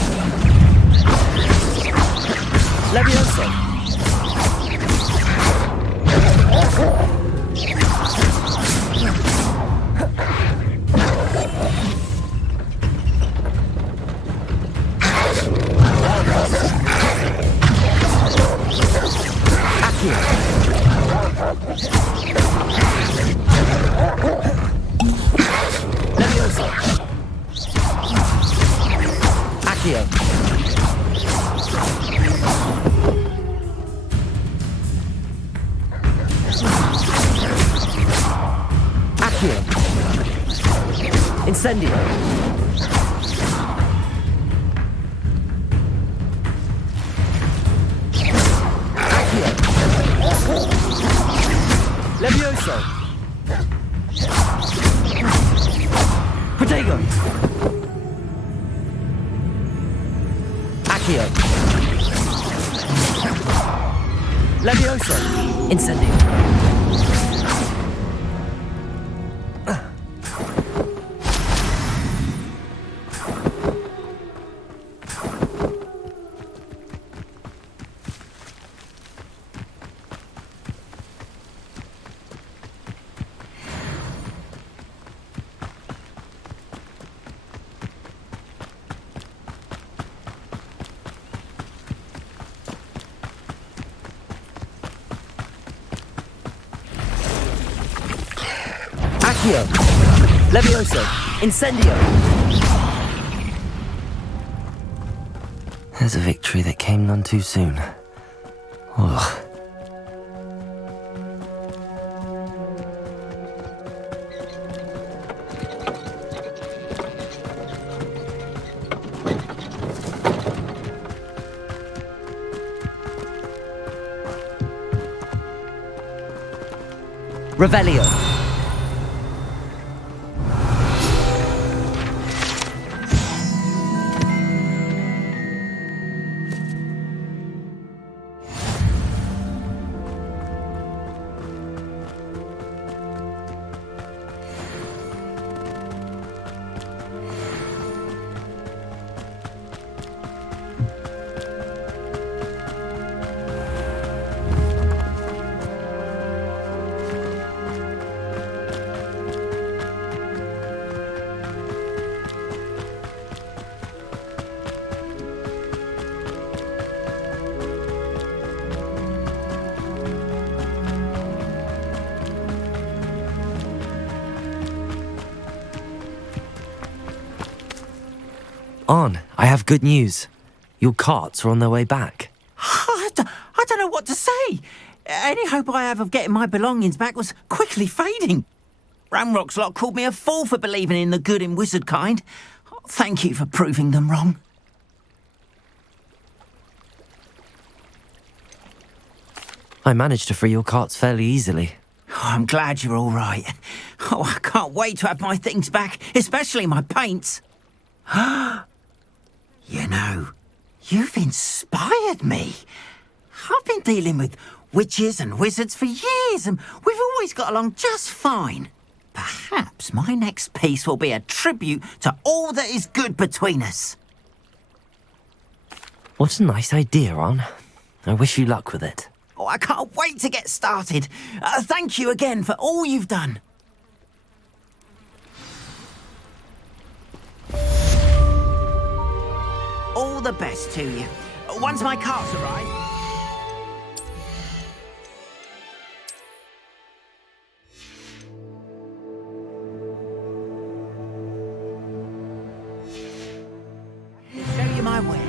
Levioso. Accio. Accio. Incendio. Accio. Levioso. Protego. Accio. Levioso. Incendio. Accio! Levioso! Incendio! There's a victory that came none too soon. Ugh. Revelio. Arn, I have good news. Your carts are on their way back. I don't know what to say. Any hope I have of getting my belongings back was quickly fading. Ramrock's lot called me a fool for believing in the good in wizard kind. Thank you for proving them wrong. I managed to free your carts fairly easily. Oh, I'm glad you're all right. Oh, I can't wait to have my things back, especially my paints. You know, you've inspired me. I've been dealing with witches and wizards for years, and we've always got along just fine. Perhaps my next piece will be a tribute to all that is good between us. What a nice idea, Arn. I wish you luck with it. Oh, I can't wait to get started. Thank you again for all you've done. All the best to you. Once my carts arrive... show you my wares.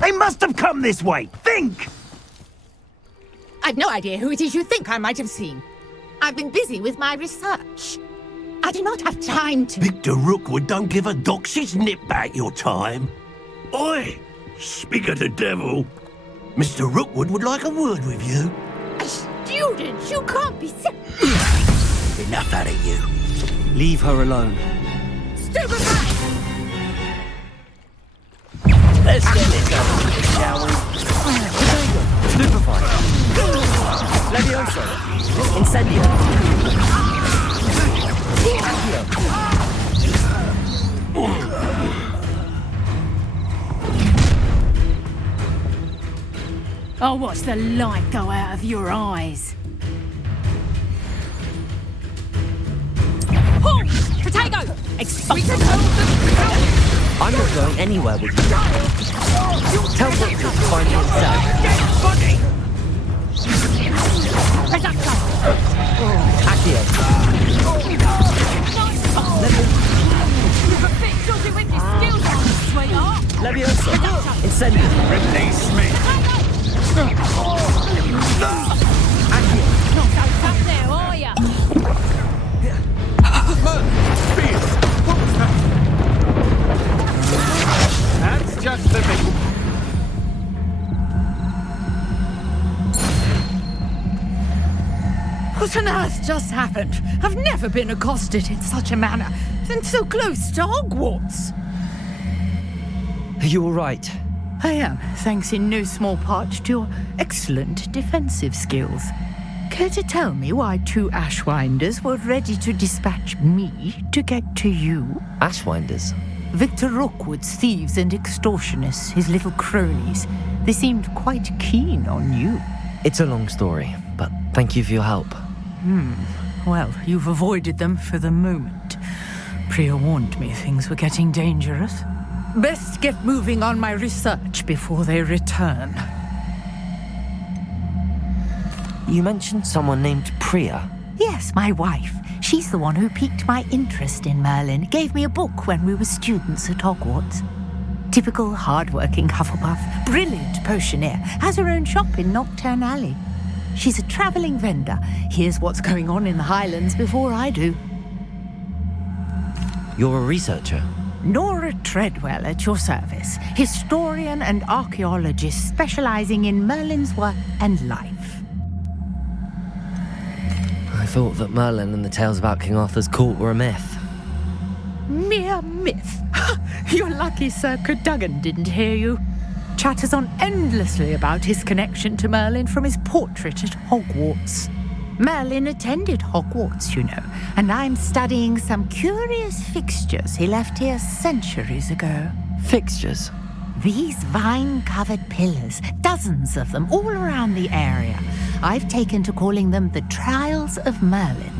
They must have come this way! Think! I've no idea who it is you think I might have seen. I've been busy with my research. I do not have time to... Victor Rookwood don't give a doxy's nip back your time. Oi! Speak of the devil. Mr. Rookwood would like a word with you. A student? You can't be... Enough out of you. Leave her alone. Stupefy! Let's get it going, shall we? Stupefy. Levioso. Incendio. I'll watch the light go out of your eyes. Halt! Protego! I'm not going anywhere with you. Tell Victor to find me himself. Accio. You've a bit dodgy with your skills on, sweetheart. Levioso. Incendio. Release me. Accio. Not so tough now, are ya? What was that? That's just the thing. What on earth just happened? I've never been accosted in such a manner, and so close to Hogwarts. Are you all right? I am, thanks in no small part to your excellent defensive skills. Care to tell me why 2 Ashwinders were ready to dispatch me to get to you? Ashwinders? Victor Rookwood's thieves and extortionists, his little cronies. They seemed quite keen on you. It's a long story, but thank you for your help. Well, you've avoided them for the moment. Priya warned me things were getting dangerous. Best get moving on my research before they return. You mentioned someone named Priya. Yes, my wife. She's the one who piqued my interest in Merlin. Gave me a book when we were students at Hogwarts. Typical hard-working Hufflepuff, brilliant potioneer, has her own shop in Nocturne Alley. She's a travelling vendor. Hears what's going on in the Highlands before I do. You're a researcher? Nora Treadwell at your service. Historian and archaeologist specialising in Merlin's work and life. I thought that Merlin and the tales about King Arthur's court were a myth. Mere myth. You're lucky Sir Cadogan didn't hear you. Chatters on endlessly about his connection to Merlin from his portrait at Hogwarts. Merlin attended Hogwarts, you know, and I'm studying some curious fixtures he left here centuries ago. Fixtures? These vine-covered pillars, dozens of them all around the area. I've taken to calling them the Trials of Merlin.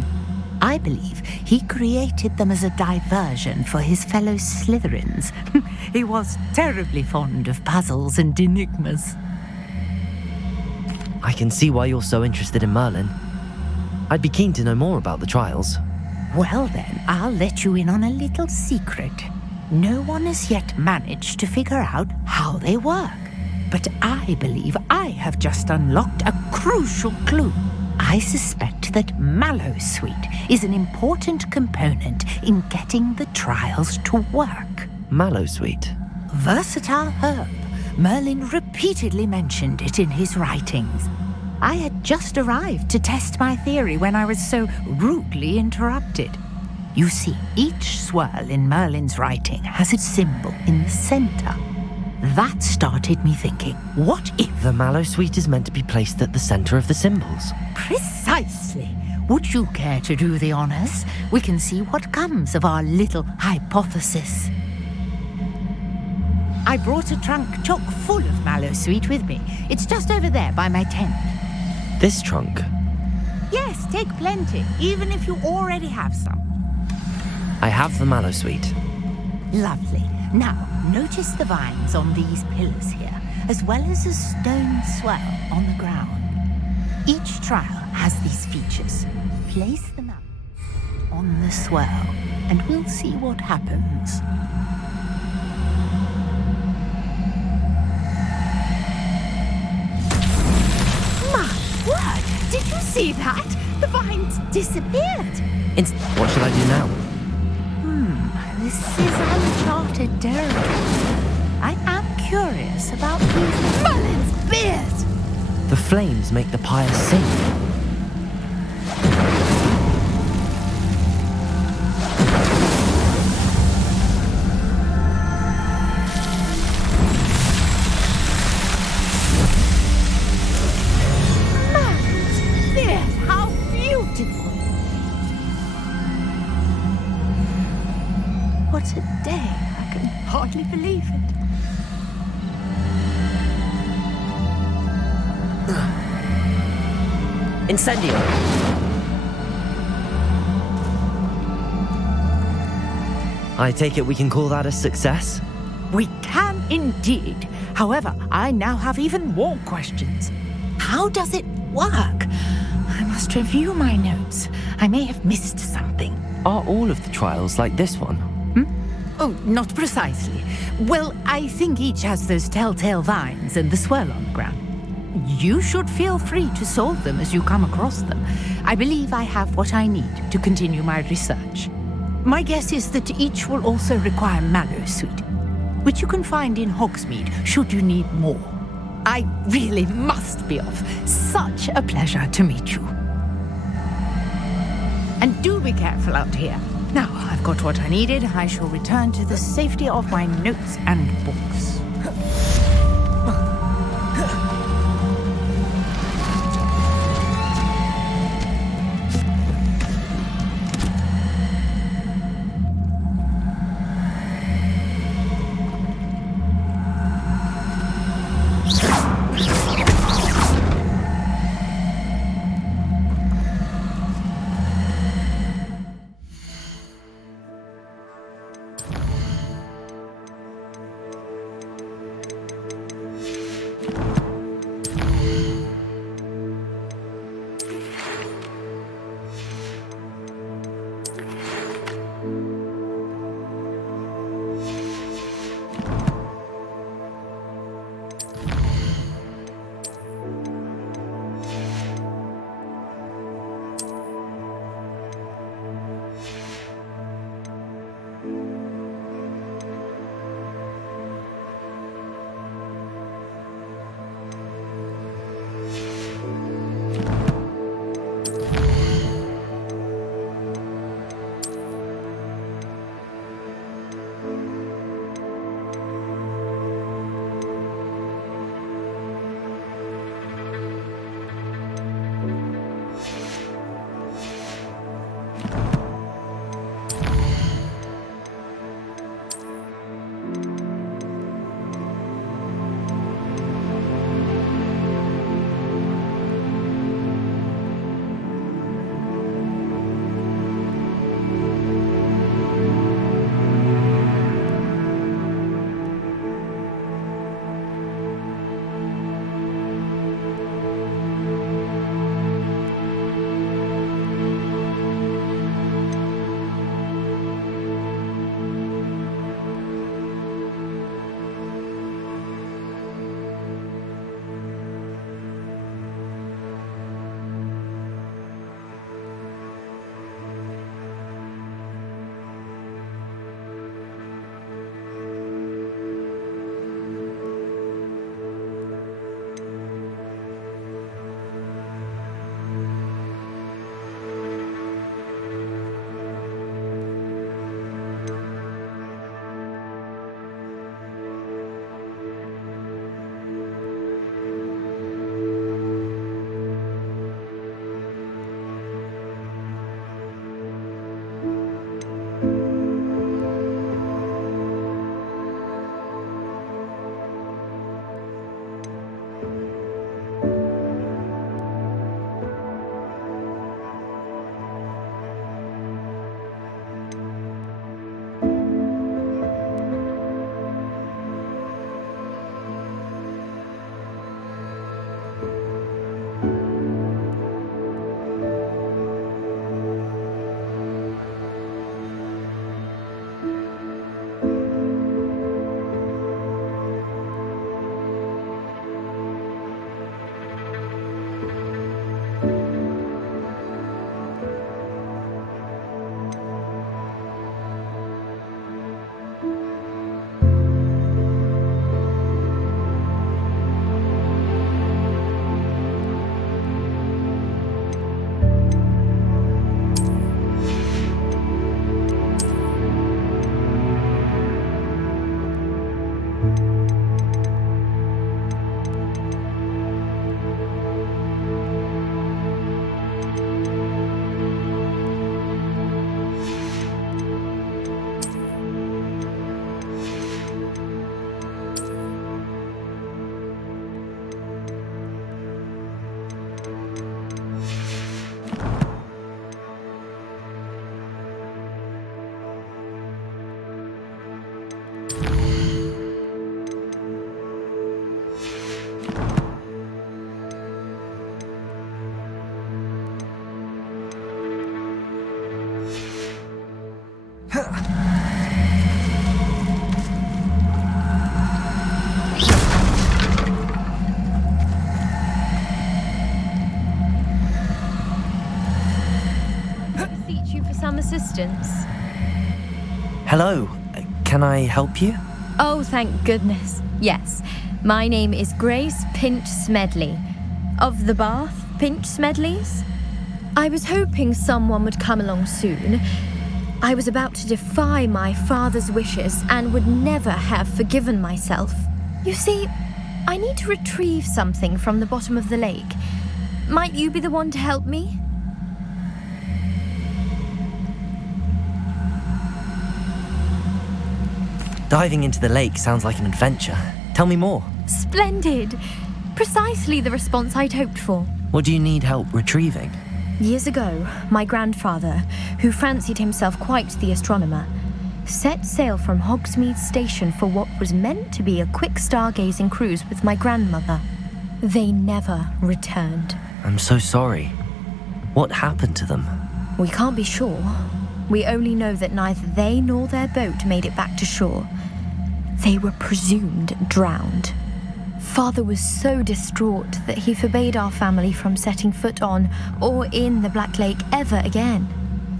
I believe he created them as a diversion for his fellow Slytherins. He was terribly fond of puzzles and enigmas. I can see why you're so interested in Merlin. I'd be keen to know more about the trials. Well then, I'll let you in on a little secret. No one has yet managed to figure out how they work. But I believe I have just unlocked a crucial clue. I suspect that Mallowsweet is an important component in getting the trials to work. Mallowsweet? Versatile herb. Merlin repeatedly mentioned it in his writings. I had just arrived to test my theory when I was so rudely interrupted. You see, each swirl in Merlin's writing has its symbol in the center. That started me thinking, what if... The Mallowsweet is meant to be placed at the center of the symbols. Precisely. Would you care to do the honors? We can see what comes of our little hypothesis. I brought a trunk chock full of Mallowsweet with me. It's just over there by my tent. This trunk? Yes, take plenty, even if you already have some. I have the Mallowsweet. Lovely. Now, notice the vines on these pillars here, as well as a stone swell on the ground. Each trial has these features. Place them up on the swell, and we'll see what happens. My word! Did you see that? The vines disappeared. What should I do now? This is uncharted territory. I am curious about these Merlin's beard. The flames make the pyre sink. Merlin's beard, how beautiful. What a day. I can hardly believe it. Incendio! I take it we can call that a success? We can indeed. However, I now have even more questions. How does it work? I must review my notes. I may have missed something. Are all of the trials like this one? Oh, not precisely. Well, I think each has those telltale vines and the swirl on the ground. You should feel free to solve them as you come across them. I believe I have what I need to continue my research. My guess is that each will also require Mallow Sweet, which you can find in Hogsmeade should you need more. I really must be off. Such a pleasure to meet you. And do be careful out here. Now I've got what I needed, I shall return to the safety of my notes and books. assistance? Hello, can I help you? Oh, thank goodness. Yes. My name is Grace Pinch Smedley. Of the Bath Pinch Smedleys? I was hoping someone would come along soon. I was about to defy my father's wishes and would never have forgiven myself. You see, I need to retrieve something from the bottom of the lake. Might you be the one to help me? Diving into the lake sounds like an adventure. Tell me more. Splendid! Precisely the response I'd hoped for. What do you need help retrieving? Years ago, my grandfather, who fancied himself quite the astronomer, set sail from Hogsmeade Station for what was meant to be a quick stargazing cruise with my grandmother. They never returned. I'm so sorry. What happened to them? We can't be sure. We only know that neither they nor their boat made it back to shore. They were presumed drowned. Father was so distraught that he forbade our family from setting foot on or in the Black Lake ever again.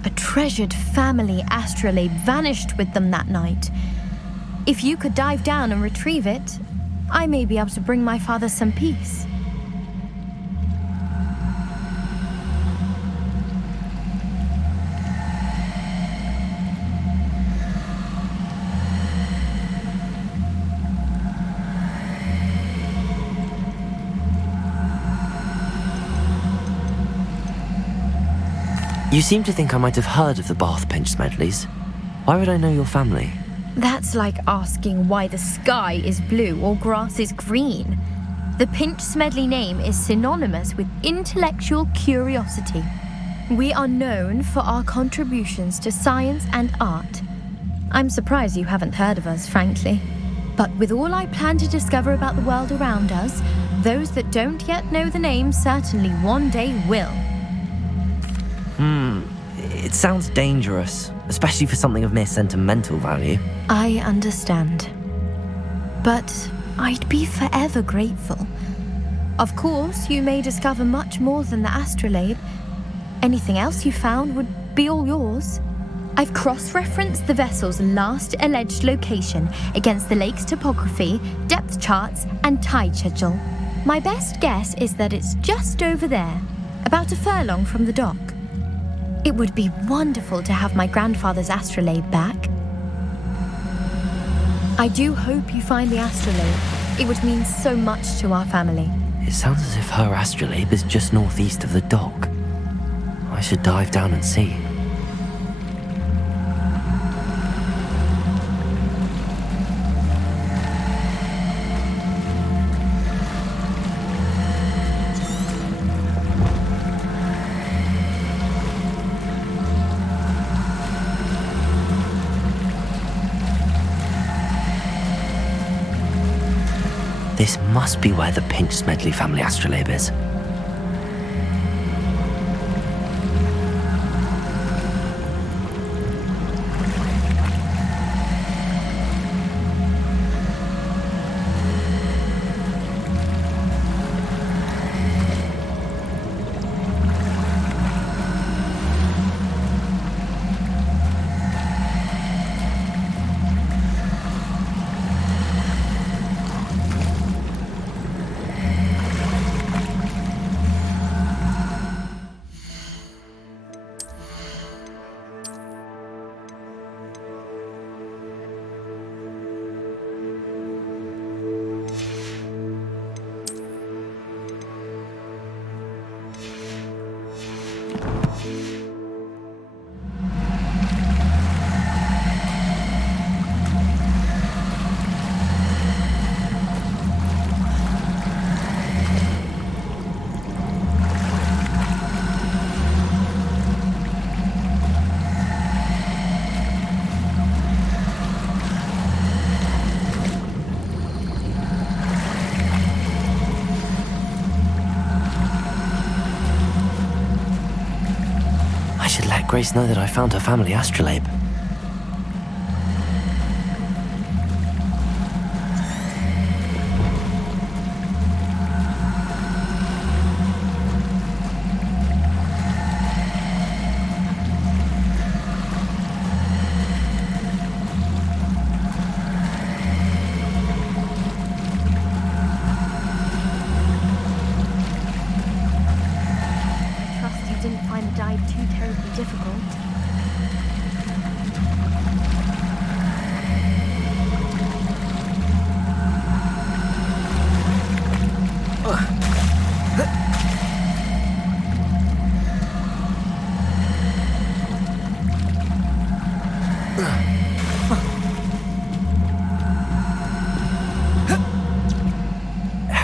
A treasured family astrolabe vanished with them that night. If you could dive down and retrieve it, I may be able to bring my father some peace. You seem to think I might have heard of the Bath Pinch Smedleys. Why would I know your family? That's like asking why the sky is blue or grass is green. The Pinch Smedley name is synonymous with intellectual curiosity. We are known for our contributions to science and art. I'm surprised you haven't heard of us, frankly. But with all I plan to discover about the world around us, those that don't yet know the name certainly one day will. It sounds dangerous, especially for something of mere sentimental value. I understand. But I'd be forever grateful. Of course, you may discover much more than the astrolabe. Anything else you found would be all yours. I've cross-referenced the vessel's last alleged location against the lake's topography, depth charts, and tide schedule. My best guess is that it's just over there, about a furlong from the dock. It would be wonderful to have my grandfather's astrolabe back. I do hope you find the astrolabe. It would mean so much to our family. It sounds as if her astrolabe is just northeast of the dock. I should dive down and see. This must be where the Pinch Smedley family astrolabe is. Grace know that I found her family astrolabe.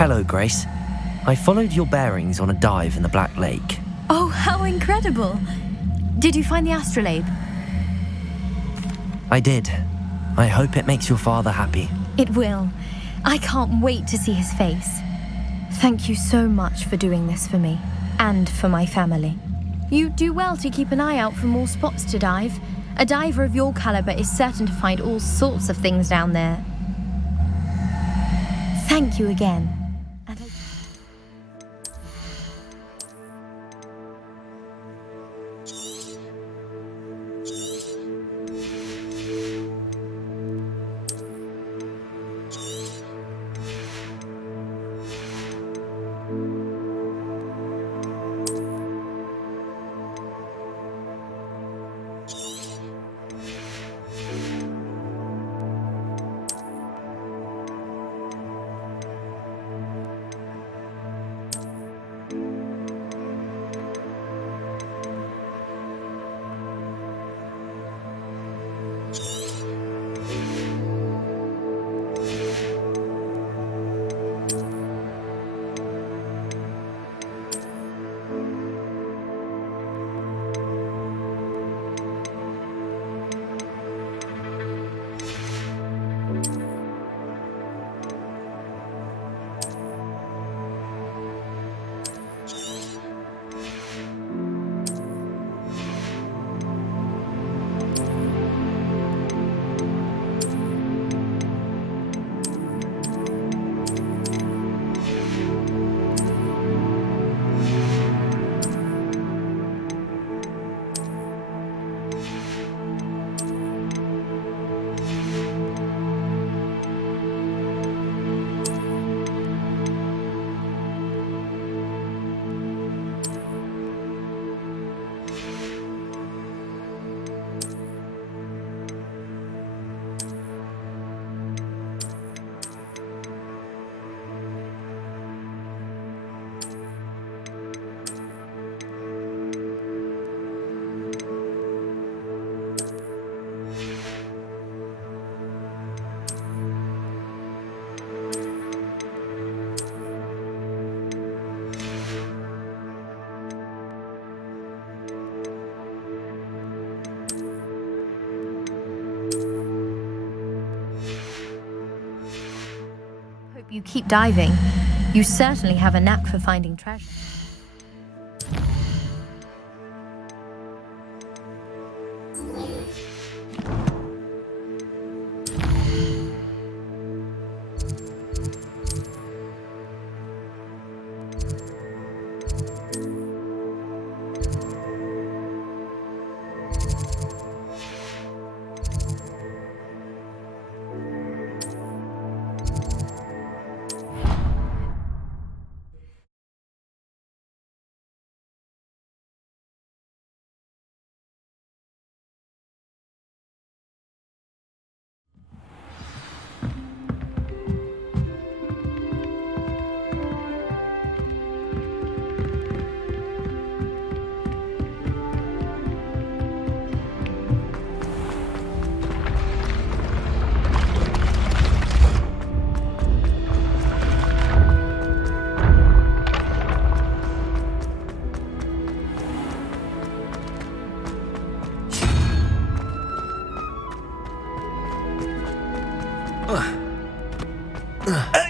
Hello, Grace. I followed your bearings on a dive in the Black Lake. Oh, how incredible! Did you find the astrolabe? I did. I hope it makes your father happy. It will. I can't wait to see his face. Thank you so much for doing this for me, and for my family. You do well to keep an eye out for more spots to dive. A diver of your caliber is certain to find all sorts of things down there. Thank you again. You keep diving. You certainly have a knack for finding treasure.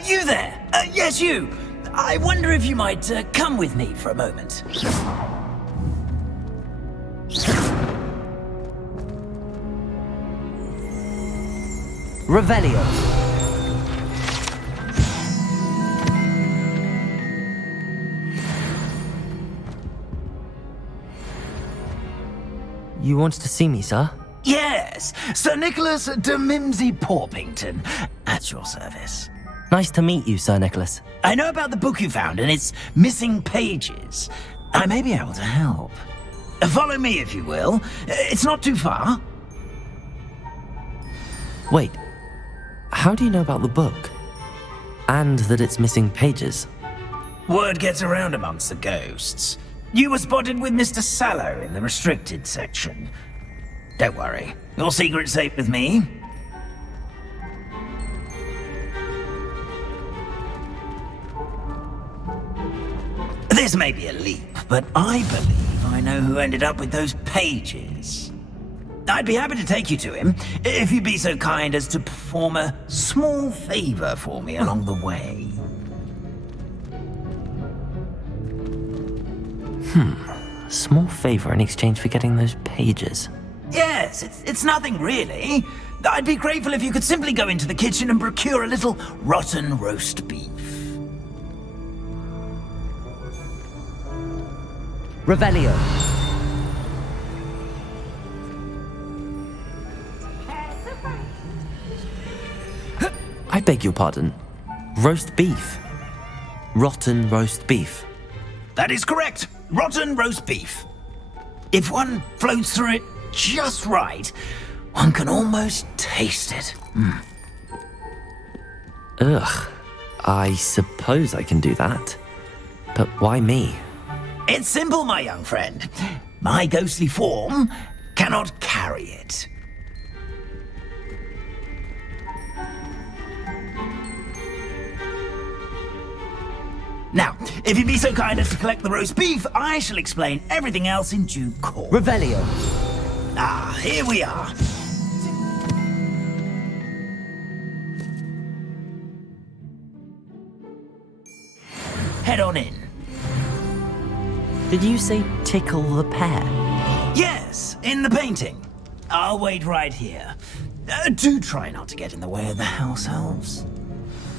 You there! Yes, you! I wonder if you might come with me for a moment. Revelio. You wanted to see me, sir? Yes, Sir Nicholas de Mimsy Porpington, at your service. Nice to meet you, Sir Nicholas. I know about the book you found and its missing pages. I may be able to help. Follow me, if you will. It's not too far. Wait, how do you know about the book? And that it's missing pages? Word gets around amongst the ghosts. You were spotted with Mr. Sallow in the restricted section. Don't worry, your secret's safe with me. This may be a leap, but I believe I know who ended up with those pages. I'd be happy to take you to him, if you'd be so kind as to perform a small favor for me along the way. Small favor in exchange for getting those pages. Yes, it's nothing really. I'd be grateful if you could simply go into the kitchen and procure a little rotten roast beef. Revelio. I beg your pardon. Roast beef. Rotten roast beef. That is correct. Rotten roast beef. If one floats through it just right, one can almost taste it. Ugh. I suppose I can do that. But why me? It's simple, my young friend. My ghostly form cannot carry it. Now, if you'd be so kind as to collect the roast beef, I shall explain everything else in due course. Revelio. Ah, here we are. Head on in. Did you say tickle the pear? Yes, in the painting. I'll wait right here. Do try not to get in the way of the house elves.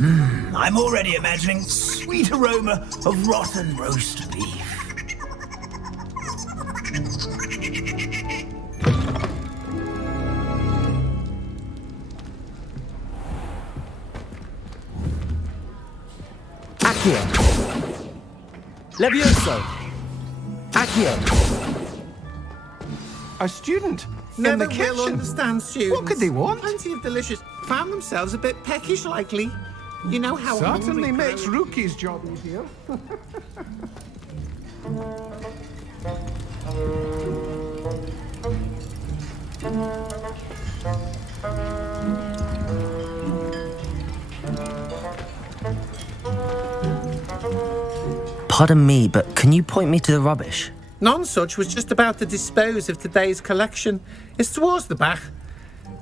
I'm already imagining sweet aroma of rotten roast beef. Accio. Levioso. Accio. A student in Never the will kitchen. understand students. What could they want? Plenty of delicious. Found themselves a bit peckish, likely. You know how Certainly hungry makes girls- Rookie's job easier. Pardon me, but can you point me to the rubbish? Nonsuch was just about to dispose of today's collection. It's towards the back.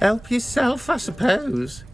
Help yourself, I suppose.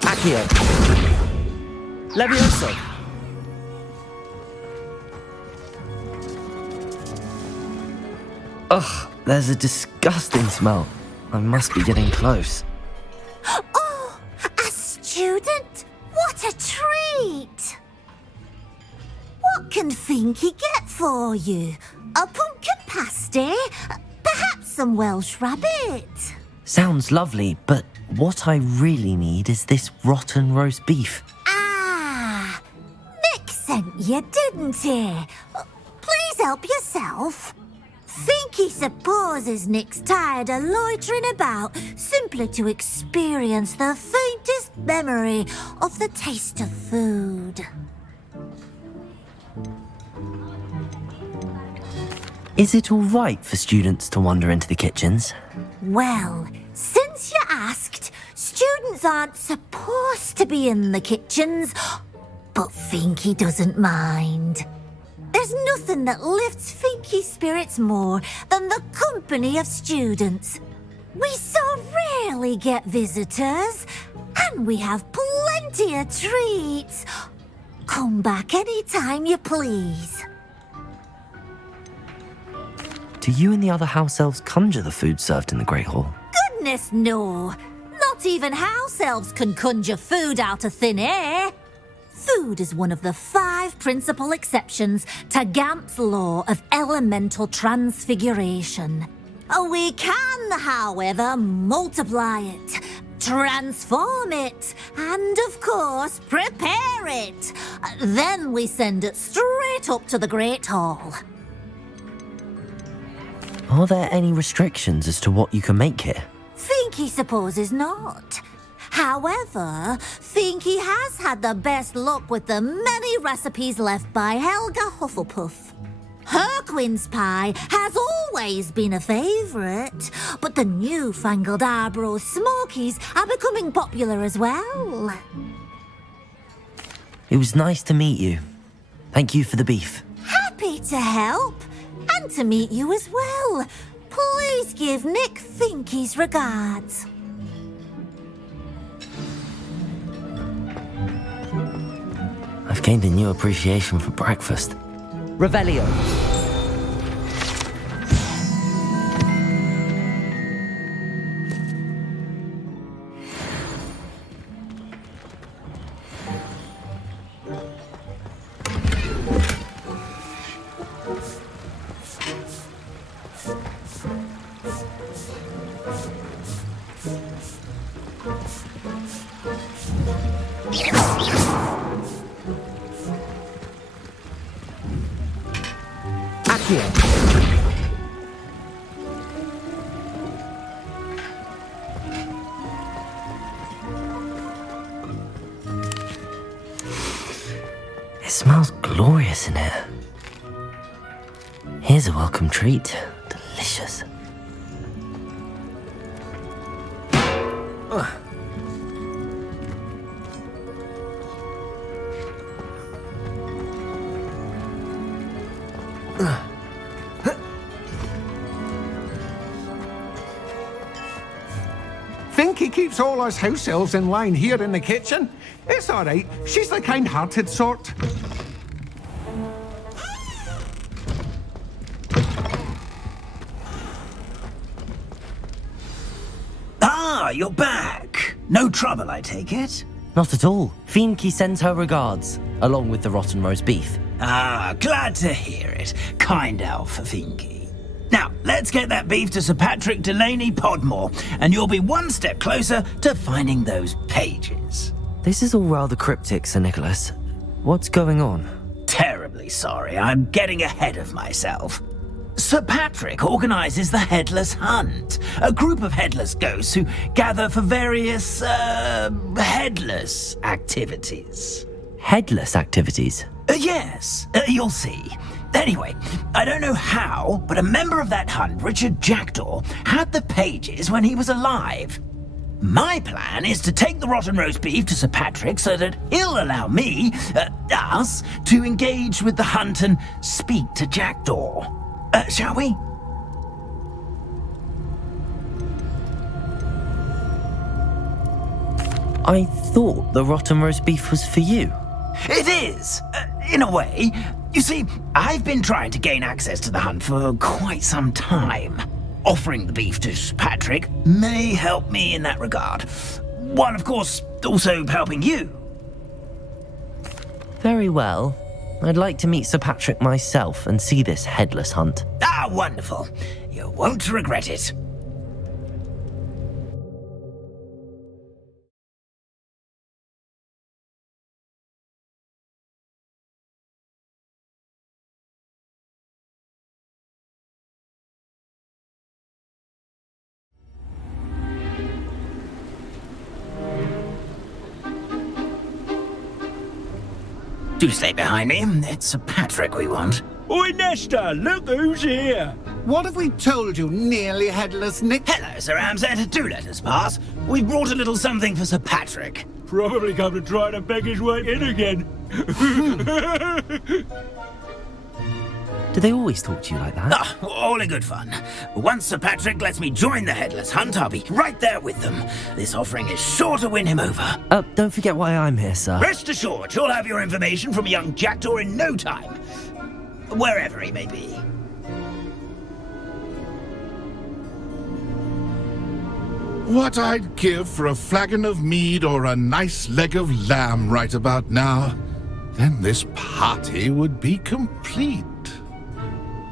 Accio. Levioso. Ugh, there's a disgusting smell. I must be getting close. Oh, a student? What a treat! What can Finky get for you? A pumpkin pasty? Perhaps some Welsh rabbit? Sounds lovely, but what I really need is this rotten roast beef. Ah, Nick sent you, didn't he? Please help yourself. Finky supposes Nick's tired of loitering about simply to experience the faintest memory of the taste of food. Is it all right for students to wander into the kitchens? Well, since you asked, students aren't supposed to be in the kitchens, but Finky doesn't mind. There's nothing that lifts Finky's spirits more than the company of students. We so rarely get visitors, and we have plenty of treats. Come back any time you please. Do you and the other house elves conjure the food served in the Great Hall? Goodness no! Not even house elves can conjure food out of thin air. Food is one of the 5 principal exceptions to Gamp's law of elemental transfiguration. We can, however, multiply it, transform it, and of course, prepare it. Then we send it straight up to the Great Hall. Are there any restrictions as to what you can make here? Finky supposes not. However, Finky has had the best luck with the many recipes left by Helga Hufflepuff. Her quince pie has always been a favourite, but the newfangled Arbroath Smokies are becoming popular as well. It was nice to meet you. Thank you for the beef. Happy to help, and to meet you as well. Please give Nick Finky's regards. I've gained a new appreciation for breakfast. Revelio. It smells glorious in here. Here's a welcome treat. Delicious. Ugh. Finky keeps all us house elves in line here in the kitchen. It's all right. She's the kind-hearted sort. Ah, you're back. No trouble, I take it? Not at all. Finky sends her regards, along with the rotten roast beef. Ah, glad to hear it. Kind elf for Finky. Now, let's get that beef to Sir Patrick Delaney Podmore, and you'll be one step closer to finding those pages. This is all rather cryptic, Sir Nicholas. What's going on? Terribly sorry, I'm getting ahead of myself. Sir Patrick organises the Headless Hunt, a group of headless ghosts who gather for various, headless activities. Headless activities? Yes, you'll see. Anyway, I don't know how, but a member of that hunt, Richard Jackdaw, had the pages when he was alive. My plan is to take the rotten roast beef to Sir Patrick so that he'll allow me, us, to engage with the hunt and speak to Jackdaw. Shall we? I thought the rotten roast beef was for you. It is, in a way. You see, I've been trying to gain access to the hunt for quite some time. Offering the beef to Sir Patrick may help me in that regard. While, of course, also helping you. Very well. I'd like to meet Sir Patrick myself and see this headless hunt. Ah, wonderful. You won't regret it. Do stay behind me. It's Sir Patrick we want. Oi, Nesta, look who's here. What have we told you, nearly headless Nick? Hello, Sir Ramsay. Do let us pass. We've brought a little something for Sir Patrick. Probably come to try to beg his way in again. Do they always talk to you like that? Ah, all in good fun. Once Sir Patrick lets me join the Headless Hunt, I'll be right there with them. This offering is sure to win him over. Don't forget why I'm here, sir. Rest assured, you'll have your information from a young jackdaw in no time. Wherever he may be. What I'd give for a flagon of mead or a nice leg of lamb right about now. Then this party would be complete.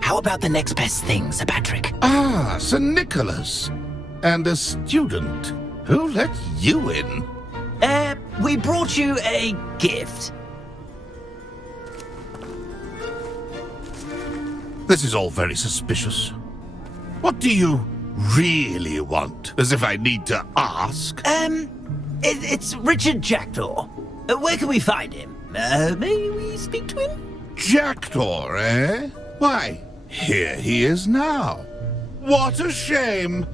How about the next best thing, Sir Patrick? Ah, Sir Nicholas. And a student. Who let you in? We brought you a gift. This is all very suspicious. What do you really want? As if I need to ask. It's Richard Jackdaw. Where can we find him? May we speak to him? Jackdaw, eh? Why, here he is now. What a shame.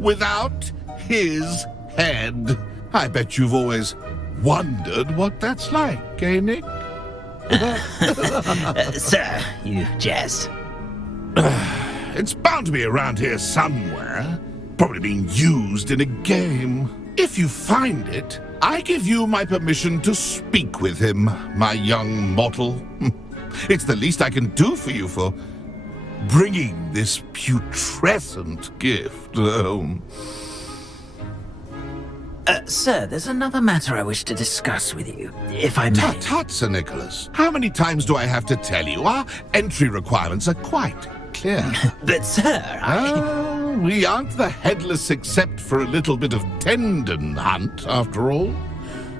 Without his head. I bet you've always wondered what that's like, eh, Nick? Sir, you jest. It's bound to be around here somewhere. Probably being used in a game. If you find it, I give you my permission to speak with him, my young mortal. It's the least I can do for you for bringing this putrescent gift home. Sir, there's another matter I wish to discuss with you, if I may. Tut, Sir Nicholas. How many times do I have to tell you? Our entry requirements are quite clear. But, sir, we aren't the Headless except for a little bit of tendon hunt, after all.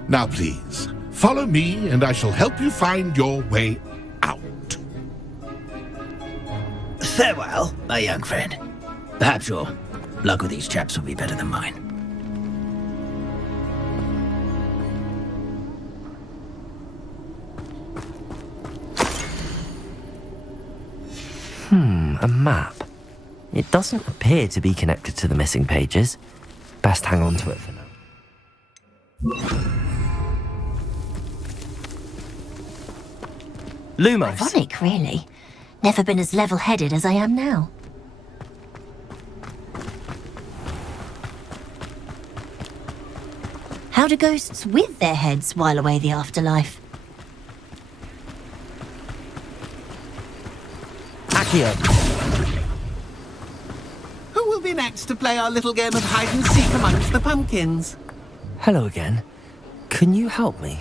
Now, please, follow me, and I shall help you find your way out. Farewell, my young friend. Perhaps your luck with these chaps will be better than mine. A map. It doesn't appear to be connected to the missing pages. Best hang on to it for now. Lumos. Ironic, really. Never been as level-headed as I am now. How do ghosts with their heads while away the afterlife? Who will be next to play our little game of hide-and-seek amongst the pumpkins? Hello again. Can you help me?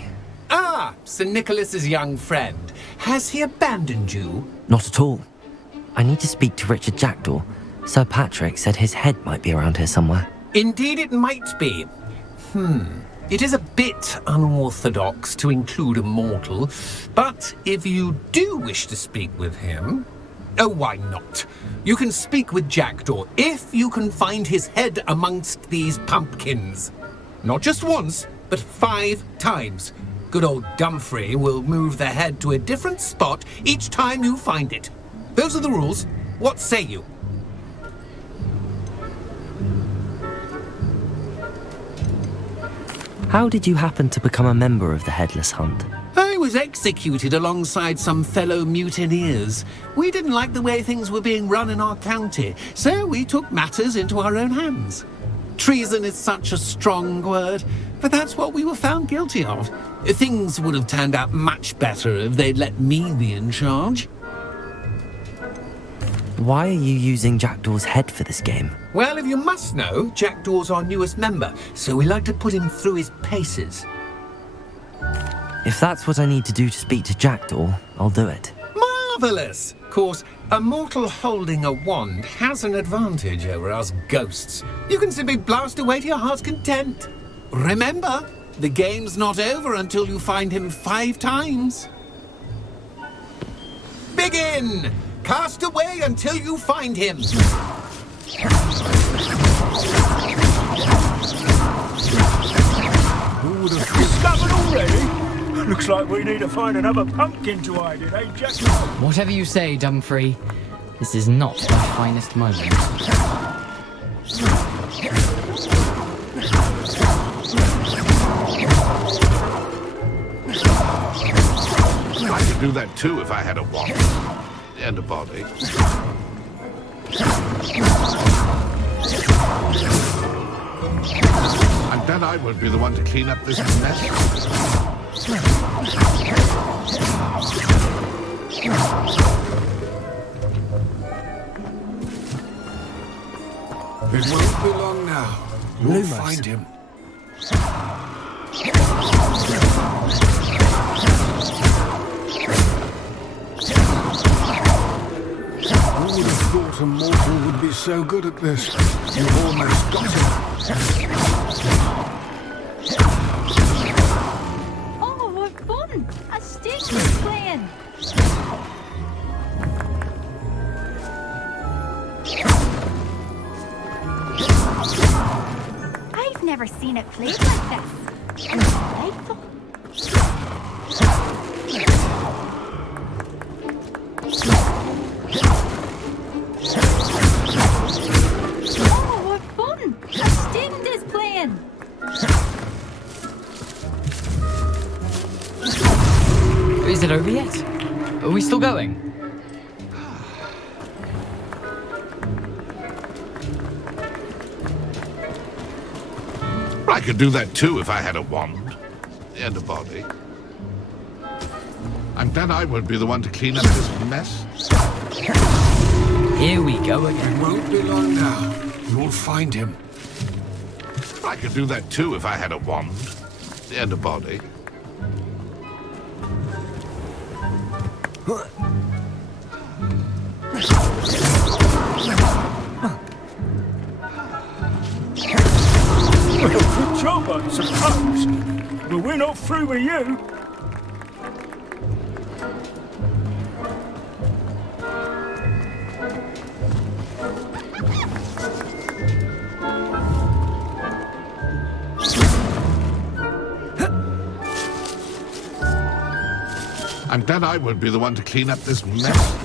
Ah, Sir Nicholas's young friend. Has he abandoned you? Not at all. I need to speak to Richard Jackdaw. Sir Patrick said his head might be around here somewhere. Indeed it might be. It is a bit unorthodox to include a mortal, but if you do wish to speak with him... Oh, why not? You can speak with Jackdaw if you can find his head amongst these pumpkins. Not just once, but 5 times. Good old Dumfrey will move the head to a different spot each time you find it. Those are the rules. What say you? How did you happen to become a member of the Headless Hunt? I was executed alongside some fellow mutineers. We didn't like the way things were being run in our county, so we took matters into our own hands. Treason is such a strong word, but that's what we were found guilty of. Things would have turned out much better if they'd let me be in charge. Why are you using Jackdaw's head for this game? Well, if you must know, Jackdaw's our newest member, so we like to put him through his paces. If that's what I need to do to speak to Jackdaw, I'll do it. Marvellous! Of course, a mortal holding a wand has an advantage over us ghosts. You can simply blast away to your heart's content. Remember, the game's not over until you find him 5 times. Begin! Cast away until you find him. Who would have discovered already? Looks like we need to find another pumpkin to hide in, eh, Jack? Whatever you say, Dumfrey. This is not my finest moment. I could do that too if I had a wand. And a body. And then I won't be the one to clean up this mess. It won't be long now. You'll find him. Who would have thought a mortal would be so good at this? You've almost got him. Oh, what fun! A stick is playing. I've never seen it played like this. It's delightful. Oh, what fun! A stint is playing. Is it over yet? Are we still going? I could do that too if I had a wand. And a body. And then I won't be the one to clean up this mess. Here we go again. It won't be long now. You'll find him. I could do that too if I had a wand. And a body. Well, good job, I suppose. But we're not through with you. And then I won't be the one to clean up this mess.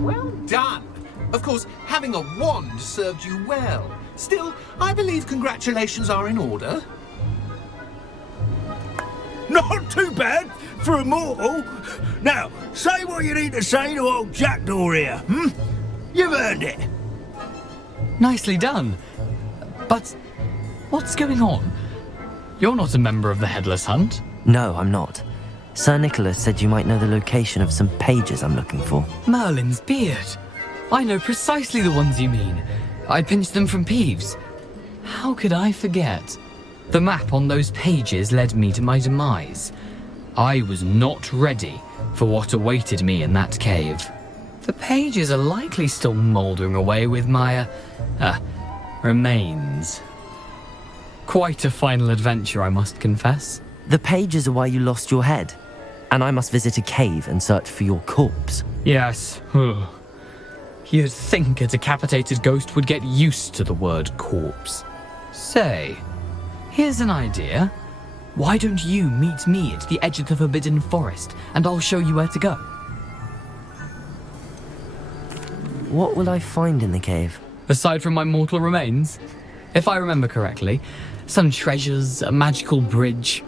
Well done! Of course, having a wand served you well. Still, I believe congratulations are in order. Not too bad for a mortal. Now, say what you need to say to old Jackdaw here, hmm? You've earned it. Nicely done. But what's going on? You're not a member of the Headless Hunt. No, I'm not. Sir Nicholas said you might know the location of some pages I'm looking for. Merlin's beard. I know precisely the ones you mean. I pinched them from Peeves. How could I forget? The map on those pages led me to my demise. I was not ready for what awaited me in that cave. The pages are likely still mouldering away with my, remains. Quite a final adventure, I must confess. The pages are why you lost your head, and I must visit a cave and search for your corpse. Yes. You'd think a decapitated ghost would get used to the word corpse. Say, here's an idea. Why don't you meet me at the edge of the Forbidden Forest, and I'll show you where to go? What will I find in the cave? Aside from my mortal remains? If I remember correctly, some treasures, a magical bridge.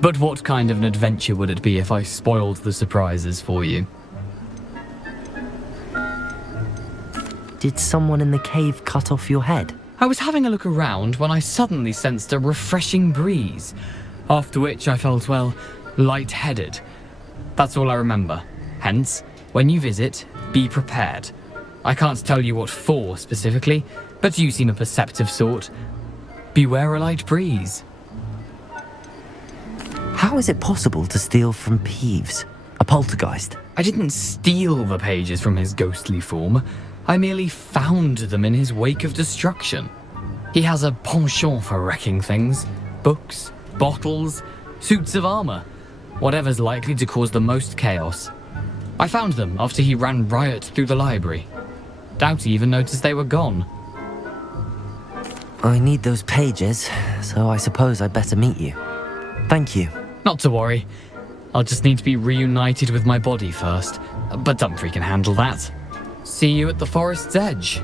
But what kind of an adventure would it be if I spoiled the surprises for you? Did someone in the cave cut off your head? I was having a look around when I suddenly sensed a refreshing breeze, after which I felt, well, lightheaded. That's all I remember. Hence, when you visit, be prepared. I can't tell you what for specifically, but you seem a perceptive sort. Beware a light breeze. How is it possible to steal from Peeves, a poltergeist? I didn't steal the pages from his ghostly form. I merely found them in his wake of destruction. He has a penchant for wrecking things. Books, bottles, suits of armor. Whatever's likely to cause the most chaos. I found them after he ran riot through the library. Doubt he even noticed they were gone. I need those pages, so I suppose I'd better meet you. Thank you. Not to worry. I'll just need to be reunited with my body first. But Dumfries can handle that. See you at the forest's edge.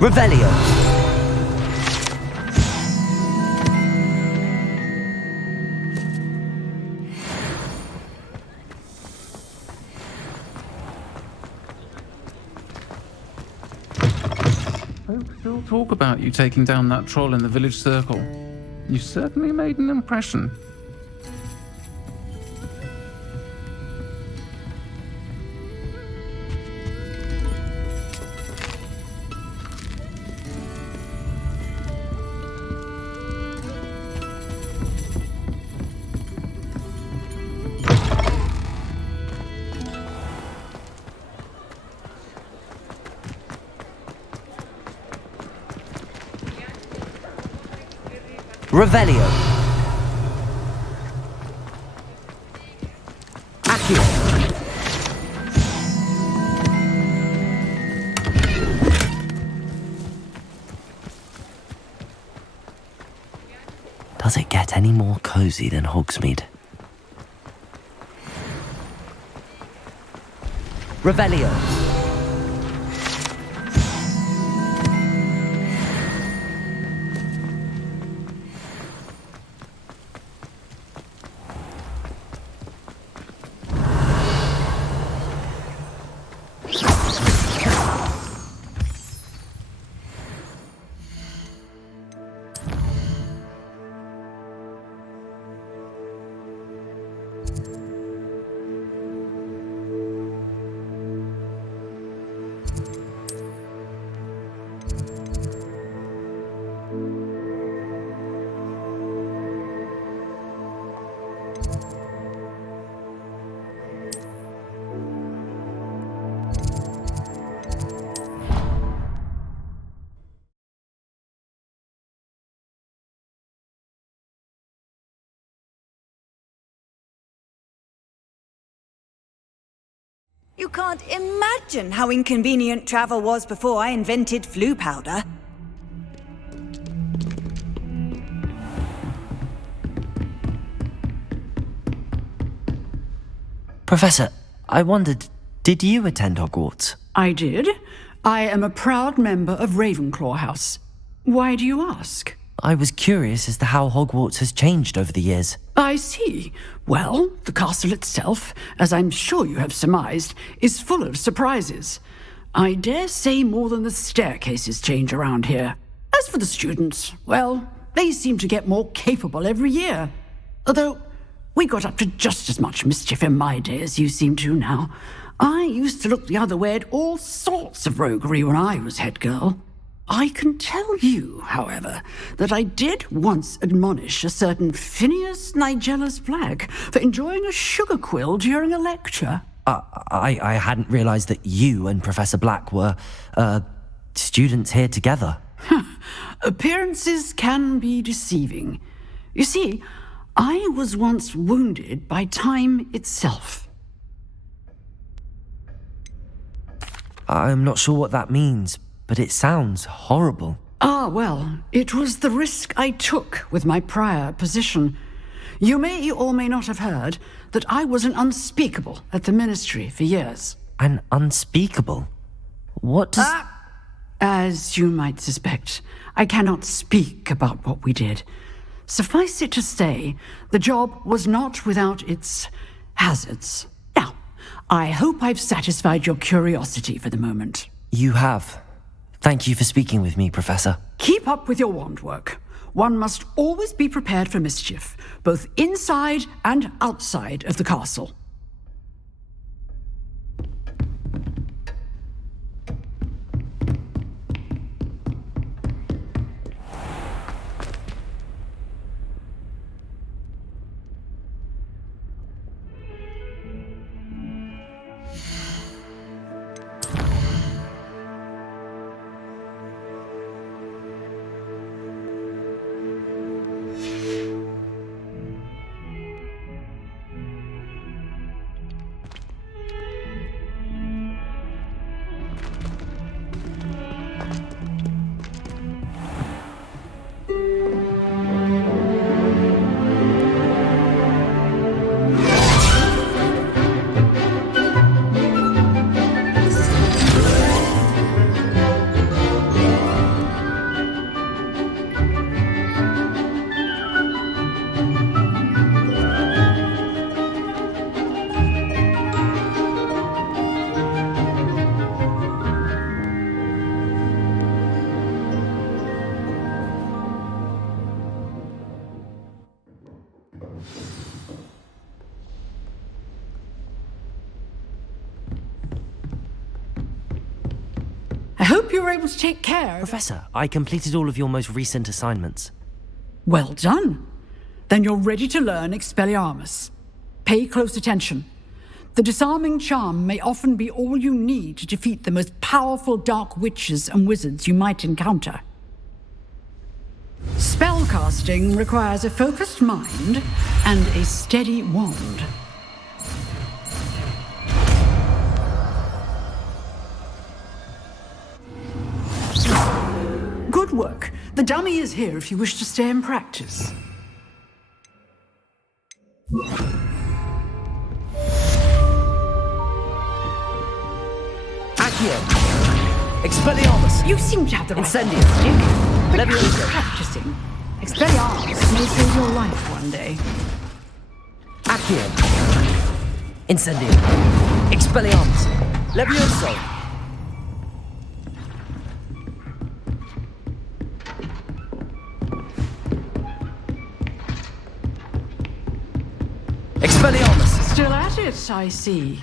Revelio. Folks still talk about you taking down that troll in the village circle. You certainly made an impression. Revelio. Accio. Does it get any more cozy than Hogsmeade? Revelio. You can't imagine how inconvenient travel was before I invented flu powder. Professor, I wondered, did you attend Hogwarts? I did. I am a proud member of Ravenclaw House. Why do you ask? I was curious as to how Hogwarts has changed over the years. I see. Well, the castle itself, as I'm sure you have surmised, is full of surprises. I dare say more than the staircases change around here. As for the students, well, they seem to get more capable every year. Although, we got up to just as much mischief in my day as you seem to now. I used to look the other way at all sorts of roguery when I was head girl. I can tell you, however, that I did once admonish a certain Phineas Nigellus Black for enjoying a sugar quill during a lecture. I hadn't realized that you and Professor Black were, students here together. Appearances can be deceiving. You see, I was once wounded by time itself. I'm not sure what that means, but it sounds horrible. Well, it was the risk I took with my prior position. You may or may not have heard that I was an unspeakable at the Ministry for years. An unspeakable? What does... As you might suspect, I cannot speak about what we did. Suffice it to say, the job was not without its hazards. Now, I hope I've satisfied your curiosity for the moment. You have. Thank you for speaking with me, Professor. Keep up with your wand work. One must always be prepared for mischief, both inside and outside of the castle. I hope you were able to take care. Professor, I completed all of your most recent assignments. Well done. Then you're ready to learn Expelliarmus. Pay close attention. The disarming charm may often be all you need to defeat the most powerful dark witches and wizards you might encounter. Spellcasting requires a focused mind and a steady wand. Good work. The dummy is here if you wish to stay and practice. Accio! Expelliarmus! You seem to have the right Incendio! stick, but Levioso! practicing. Expelliarmus may save your life one day. Accio! Incendio! Expelliarmus! Levioso! Expelliarmus! Still at it, I see.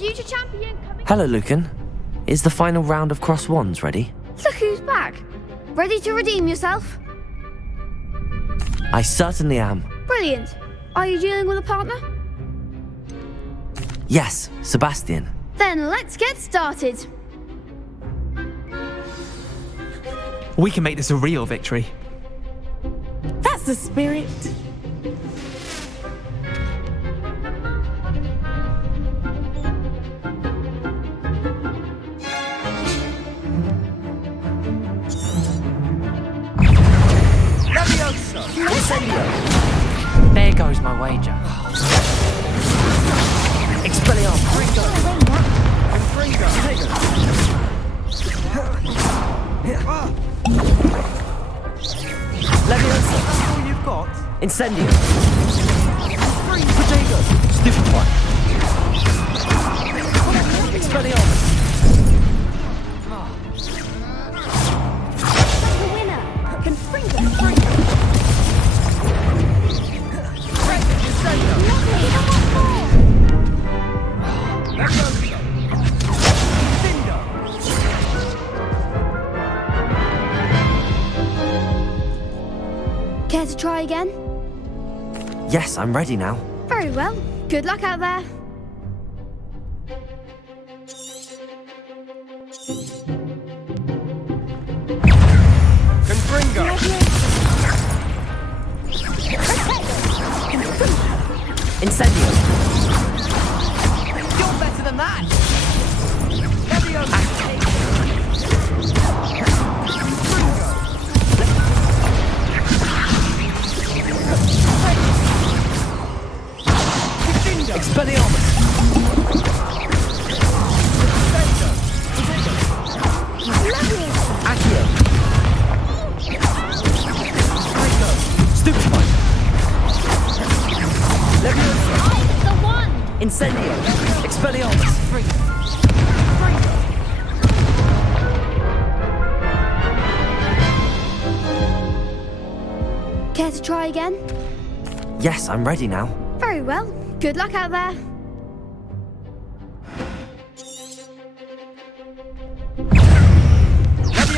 future champion coming. Hello, Lucan. Is the final round of cross wands ready? Look who's back. Ready to redeem yourself? I certainly am. Brilliant. Are you dealing with a partner? Yes, Sebastian. Then let's get started. We can make this a real victory. That's the spirit. There goes my wager. Expelliarmus. Leviosa. That's all you've got? Incendio. Potato. Stupefy. Expelliarmus. The winner. Confringo. Care to try again? Yes, I'm ready now. Very well. Good luck out there. Confringo. Incendio. You're better than that. Expelliarmus. Accio. Stupefy. Leviosa. The one. Incendio. Expelliarmus. Care to try again? Yes, I'm ready now. Very well. Good luck out there.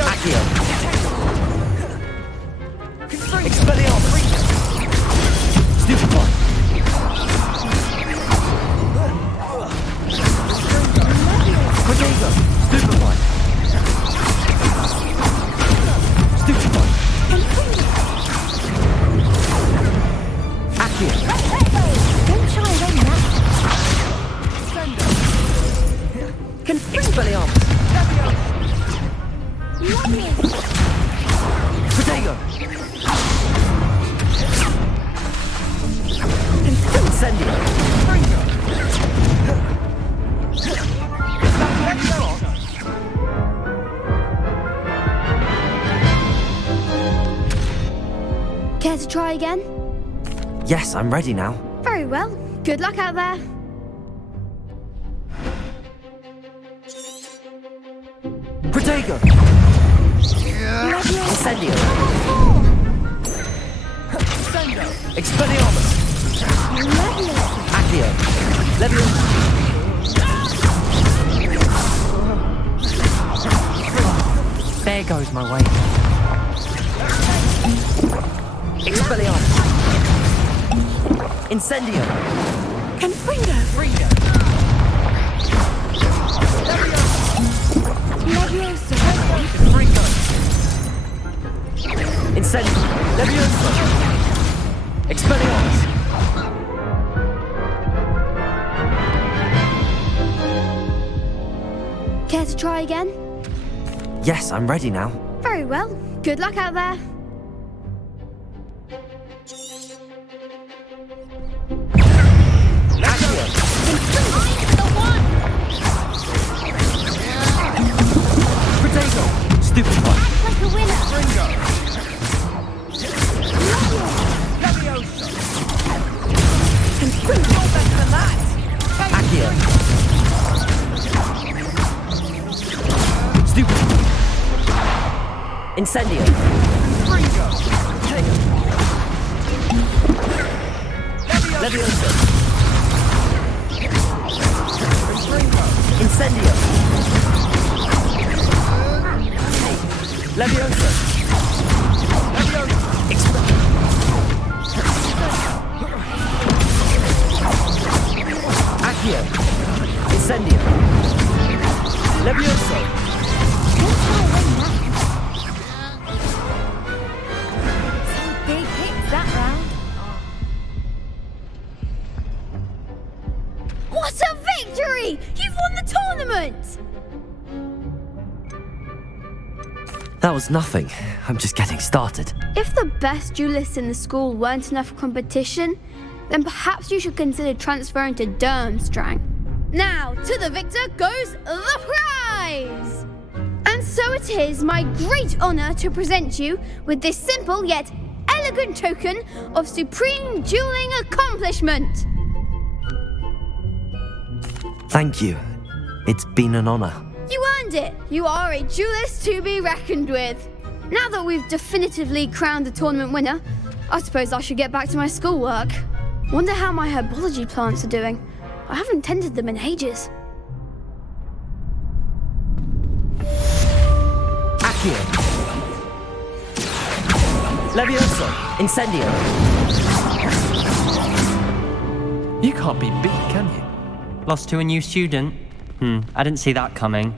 Accio. Expelliarmus. Stupefy. Potato. Stupefy. Stupefy. Accio. Don't shy away now. Expelliarmus. Potato. Incendio. Care to try again? Yes, I'm ready now. Very well. Good luck out there. Protego. Incendio. Expelliarmus. Accio. Leviosa. There goes my way. Expelliarmus. Incendio. Confringo. Leviosa. Incendio. Leviosa. Expelliarmus. Care to try again? Yes, I'm ready now. Very well. Good luck out there. Potato. Stupefy. Like a winner. Accio. Stupefy. Incendio. Leviosa. Accio. Incendio. Levioso. Some big hits that round. What a victory! You've won the tournament! That was nothing. I'm just getting started. If the best duelists in the school weren't enough competition, then perhaps you should consider transferring to Durmstrang. Now, to the victor goes the prize! And so it is my great honour to present you with this simple yet elegant token of supreme dueling accomplishment. Thank you. It's been an honor. You earned it! You are a duelist to be reckoned with. Now that we've definitively crowned the tournament winner, I suppose I should get back to my schoolwork. Wonder how my herbology plants are doing. I haven't tended them in ages. Accio. Levioso. Incendio. You can't be beat, can you? Lost to a new student? I didn't see that coming.